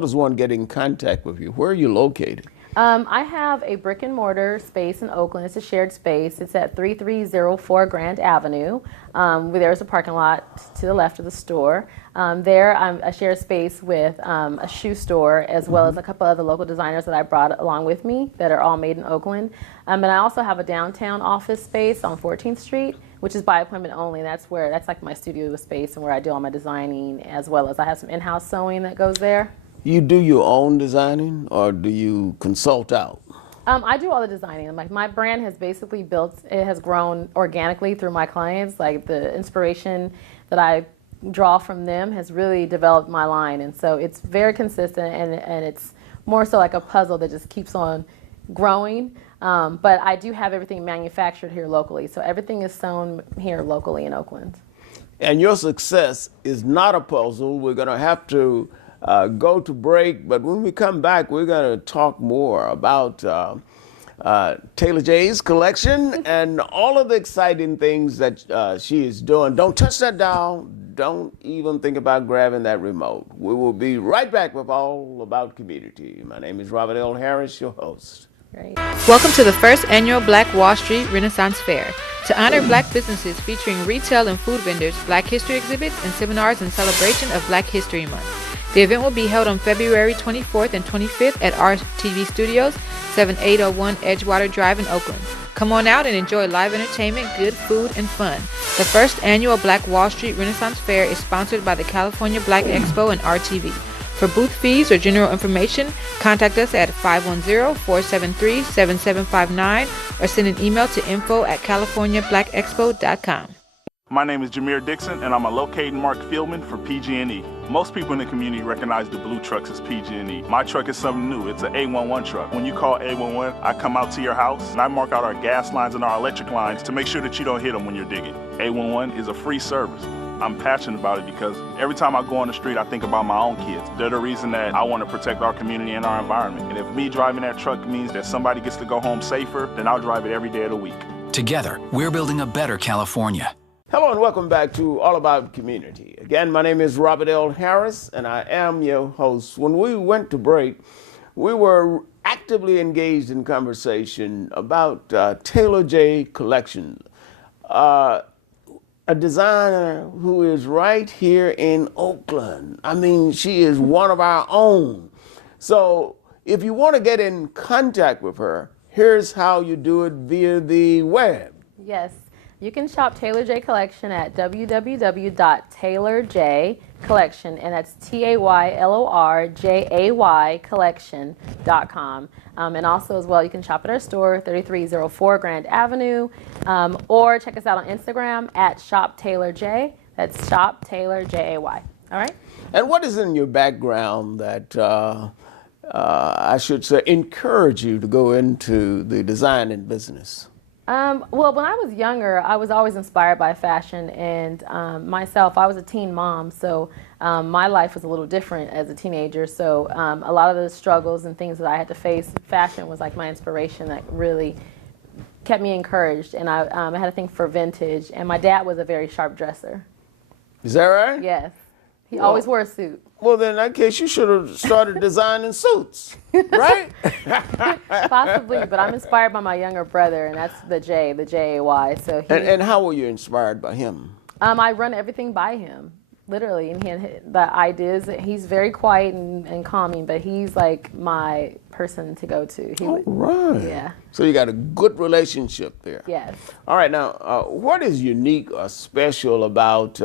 does one get in contact with you? Where are you located? I have a brick and mortar space in Oakland. It's a shared space. It's at 3304 Grand Avenue. There's a parking lot to the left of the store. There I share space with a shoe store as well as a couple other local designers that I brought along with me that are all made in Oakland. And I also have a downtown office space on 14th Street, which is by appointment only. That's like my studio space and where I do all my designing, as well as I have some in-house sewing that goes there. You do your own designing, or do you consult out? I do all the designing. Like my brand has basically it has grown organically through my clients. Like the inspiration that I draw from them has really developed my line, and so it's very consistent, and it's more so like a puzzle that just keeps on growing. But I do have everything manufactured here locally, so everything is sewn here locally in Oakland. And your success is not a puzzle. We're going to have to go to break, but when we come back, we're going to talk more about Taylor J's collection and all of the exciting things that she is doing. Don't touch that dial. Don't even think about grabbing that remote. We will be right back with All About Community. My name is Robert L. Harris, your host. Great. Welcome to the first annual Black Wall Street Renaissance Fair. To honor Black businesses featuring retail and food vendors, Black history exhibits, and seminars in celebration of Black History Month. The event will be held on February 24th and 25th at RTV Studios, 7801 Edgewater Drive in Oakland. Come on out and enjoy live entertainment, good food, and fun. The first annual Black Wall Street Renaissance Fair is sponsored by the California Black Expo and RTV. For booth fees or general information, contact us at 510-473-7759 or send an email to info@californiablackexpo.com. My name is Jameer Dixon, and I'm a locating Mark Fieldman for PG&E. Most people in the community recognize the blue trucks as PG&E. My truck is something new. It's an A11 truck. When you call A11, I come out to your house and I mark out our gas lines and our electric lines to make sure that you don't hit them when you're digging. A11 is a free service. I'm passionate about it because every time I go on the street, I think about my own kids. They're the reason that I want to protect our community and our environment. And if me driving that truck means that somebody gets to go home safer, then I'll drive it every day of the week. Together, we're building a better California. Hello and welcome back to All About Community. Again, my name is Robert L. Harris and I am your host. When we went to break, we were actively engaged in conversation about Taylor J. Collection, a designer who is right here in Oakland. I mean, she is one of our own. So if you want to get in contact with her, here's how you do it via the web. Yes. You can shop Taylor J Collection at www.taylorjcollection, and that's TAYLORJAY collection.com. And also as well, you can shop at our store, 3304 Grand Avenue, or check us out on Instagram at ShopTaylorJ. That's ShopTaylorJAY. All right? And what is in your background that I should say encourage you to go into the designing business? Well, when I was younger, I was always inspired by fashion, and myself, I was a teen mom, so my life was a little different as a teenager. So a lot of the struggles and things that I had to face, fashion was like my inspiration that really kept me encouraged. And I had a thing for vintage, and my dad was a very sharp dresser. Is that right? Yes. He always wore a suit. Well, then in that case, you should have started designing suits, right? Possibly, but I'm inspired by my younger brother, and that's the J-A-Y. So and how were you inspired by him? I run everything by him, literally, and he had the ideas. He's very quiet and calming, but he's like my person to go to. Right. Yeah. So you got a good relationship there. Yes. All right. Now, what is unique or special about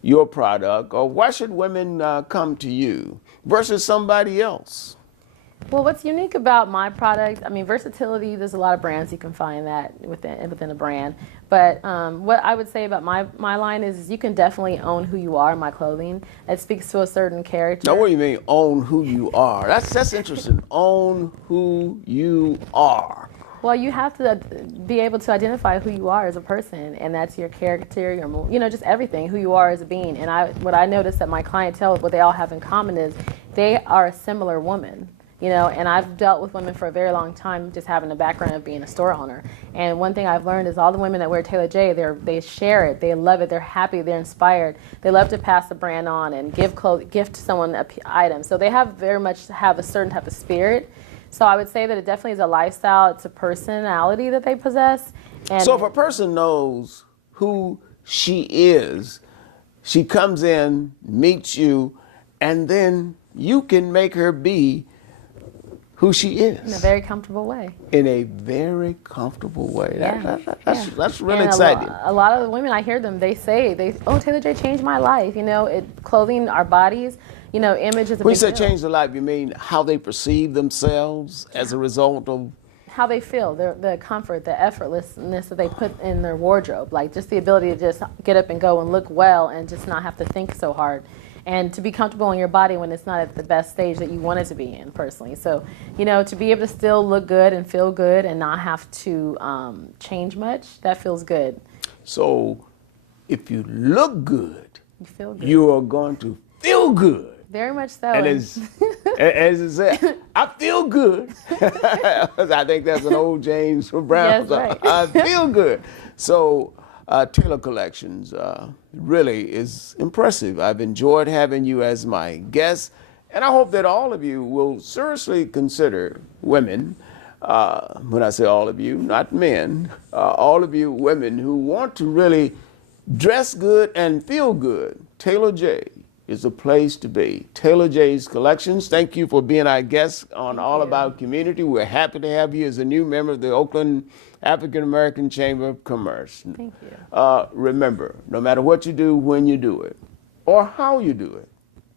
your product, or why should women come to you versus somebody else? Well, what's unique about my product, I mean, versatility, there's a lot of brands you can find that within a brand. But what I would say about my line is you can definitely own who you are in my clothing. It speaks to a certain character. Now, what do you mean, own who you are? That's interesting. Own who you are. Well, you have to be able to identify who you are as a person, and that's your character, your, just everything, who you are as a being. And what I noticed that my clientele, what they all have in common is they are a similar woman. And I've dealt with women for a very long time, just having a background of being a store owner. And one thing I've learned is all the women that wear Taylor J, they share it, they love it, they're happy, they're inspired. They love to pass the brand on and gift someone an item. So they very much have a certain type of spirit. So I would say that it definitely is a lifestyle. It's a personality that they possess. And so if a person knows who she is, she comes in, meets you, and then you can make her be who she is. In a very comfortable way. In a very comfortable way. Yeah. That's really and exciting. A lot of the women, I hear them, they say, Taylor J changed my life. Clothing, our bodies, image is a When you big say deal. change the life, you mean how they perceive themselves as a result of? How they feel, the comfort, the effortlessness that they put in their wardrobe. Like just the ability to just get up and go and look well and just not have to think so hard. And to be comfortable in your body when it's not at the best stage that you want it to be in, personally. So, to be able to still look good and feel good and not have to change much, that feels good. So, if you look good, you feel good. You are going to feel good. Very much so. And as it said, I feel good. I think that's an old James Brown Yes, song. right. I feel good. So, Taylor Collections really is impressive. I've enjoyed having you as my guest, and I hope that all of you will seriously consider women, when I say all of you, not men, all of you women who want to really dress good and feel good. Taylor J is a place to be. Taylor J's Collections, thank you for being our guest on All About Community. We're happy to have you as a new member of the Oakland African American Chamber of Commerce. Thank you. Remember, no matter what you do, when you do it, or how you do it,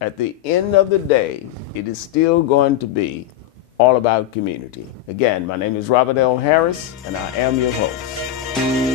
at the end of the day, it is still going to be all about community. Again, my name is Robert L. Harris, and I am your host.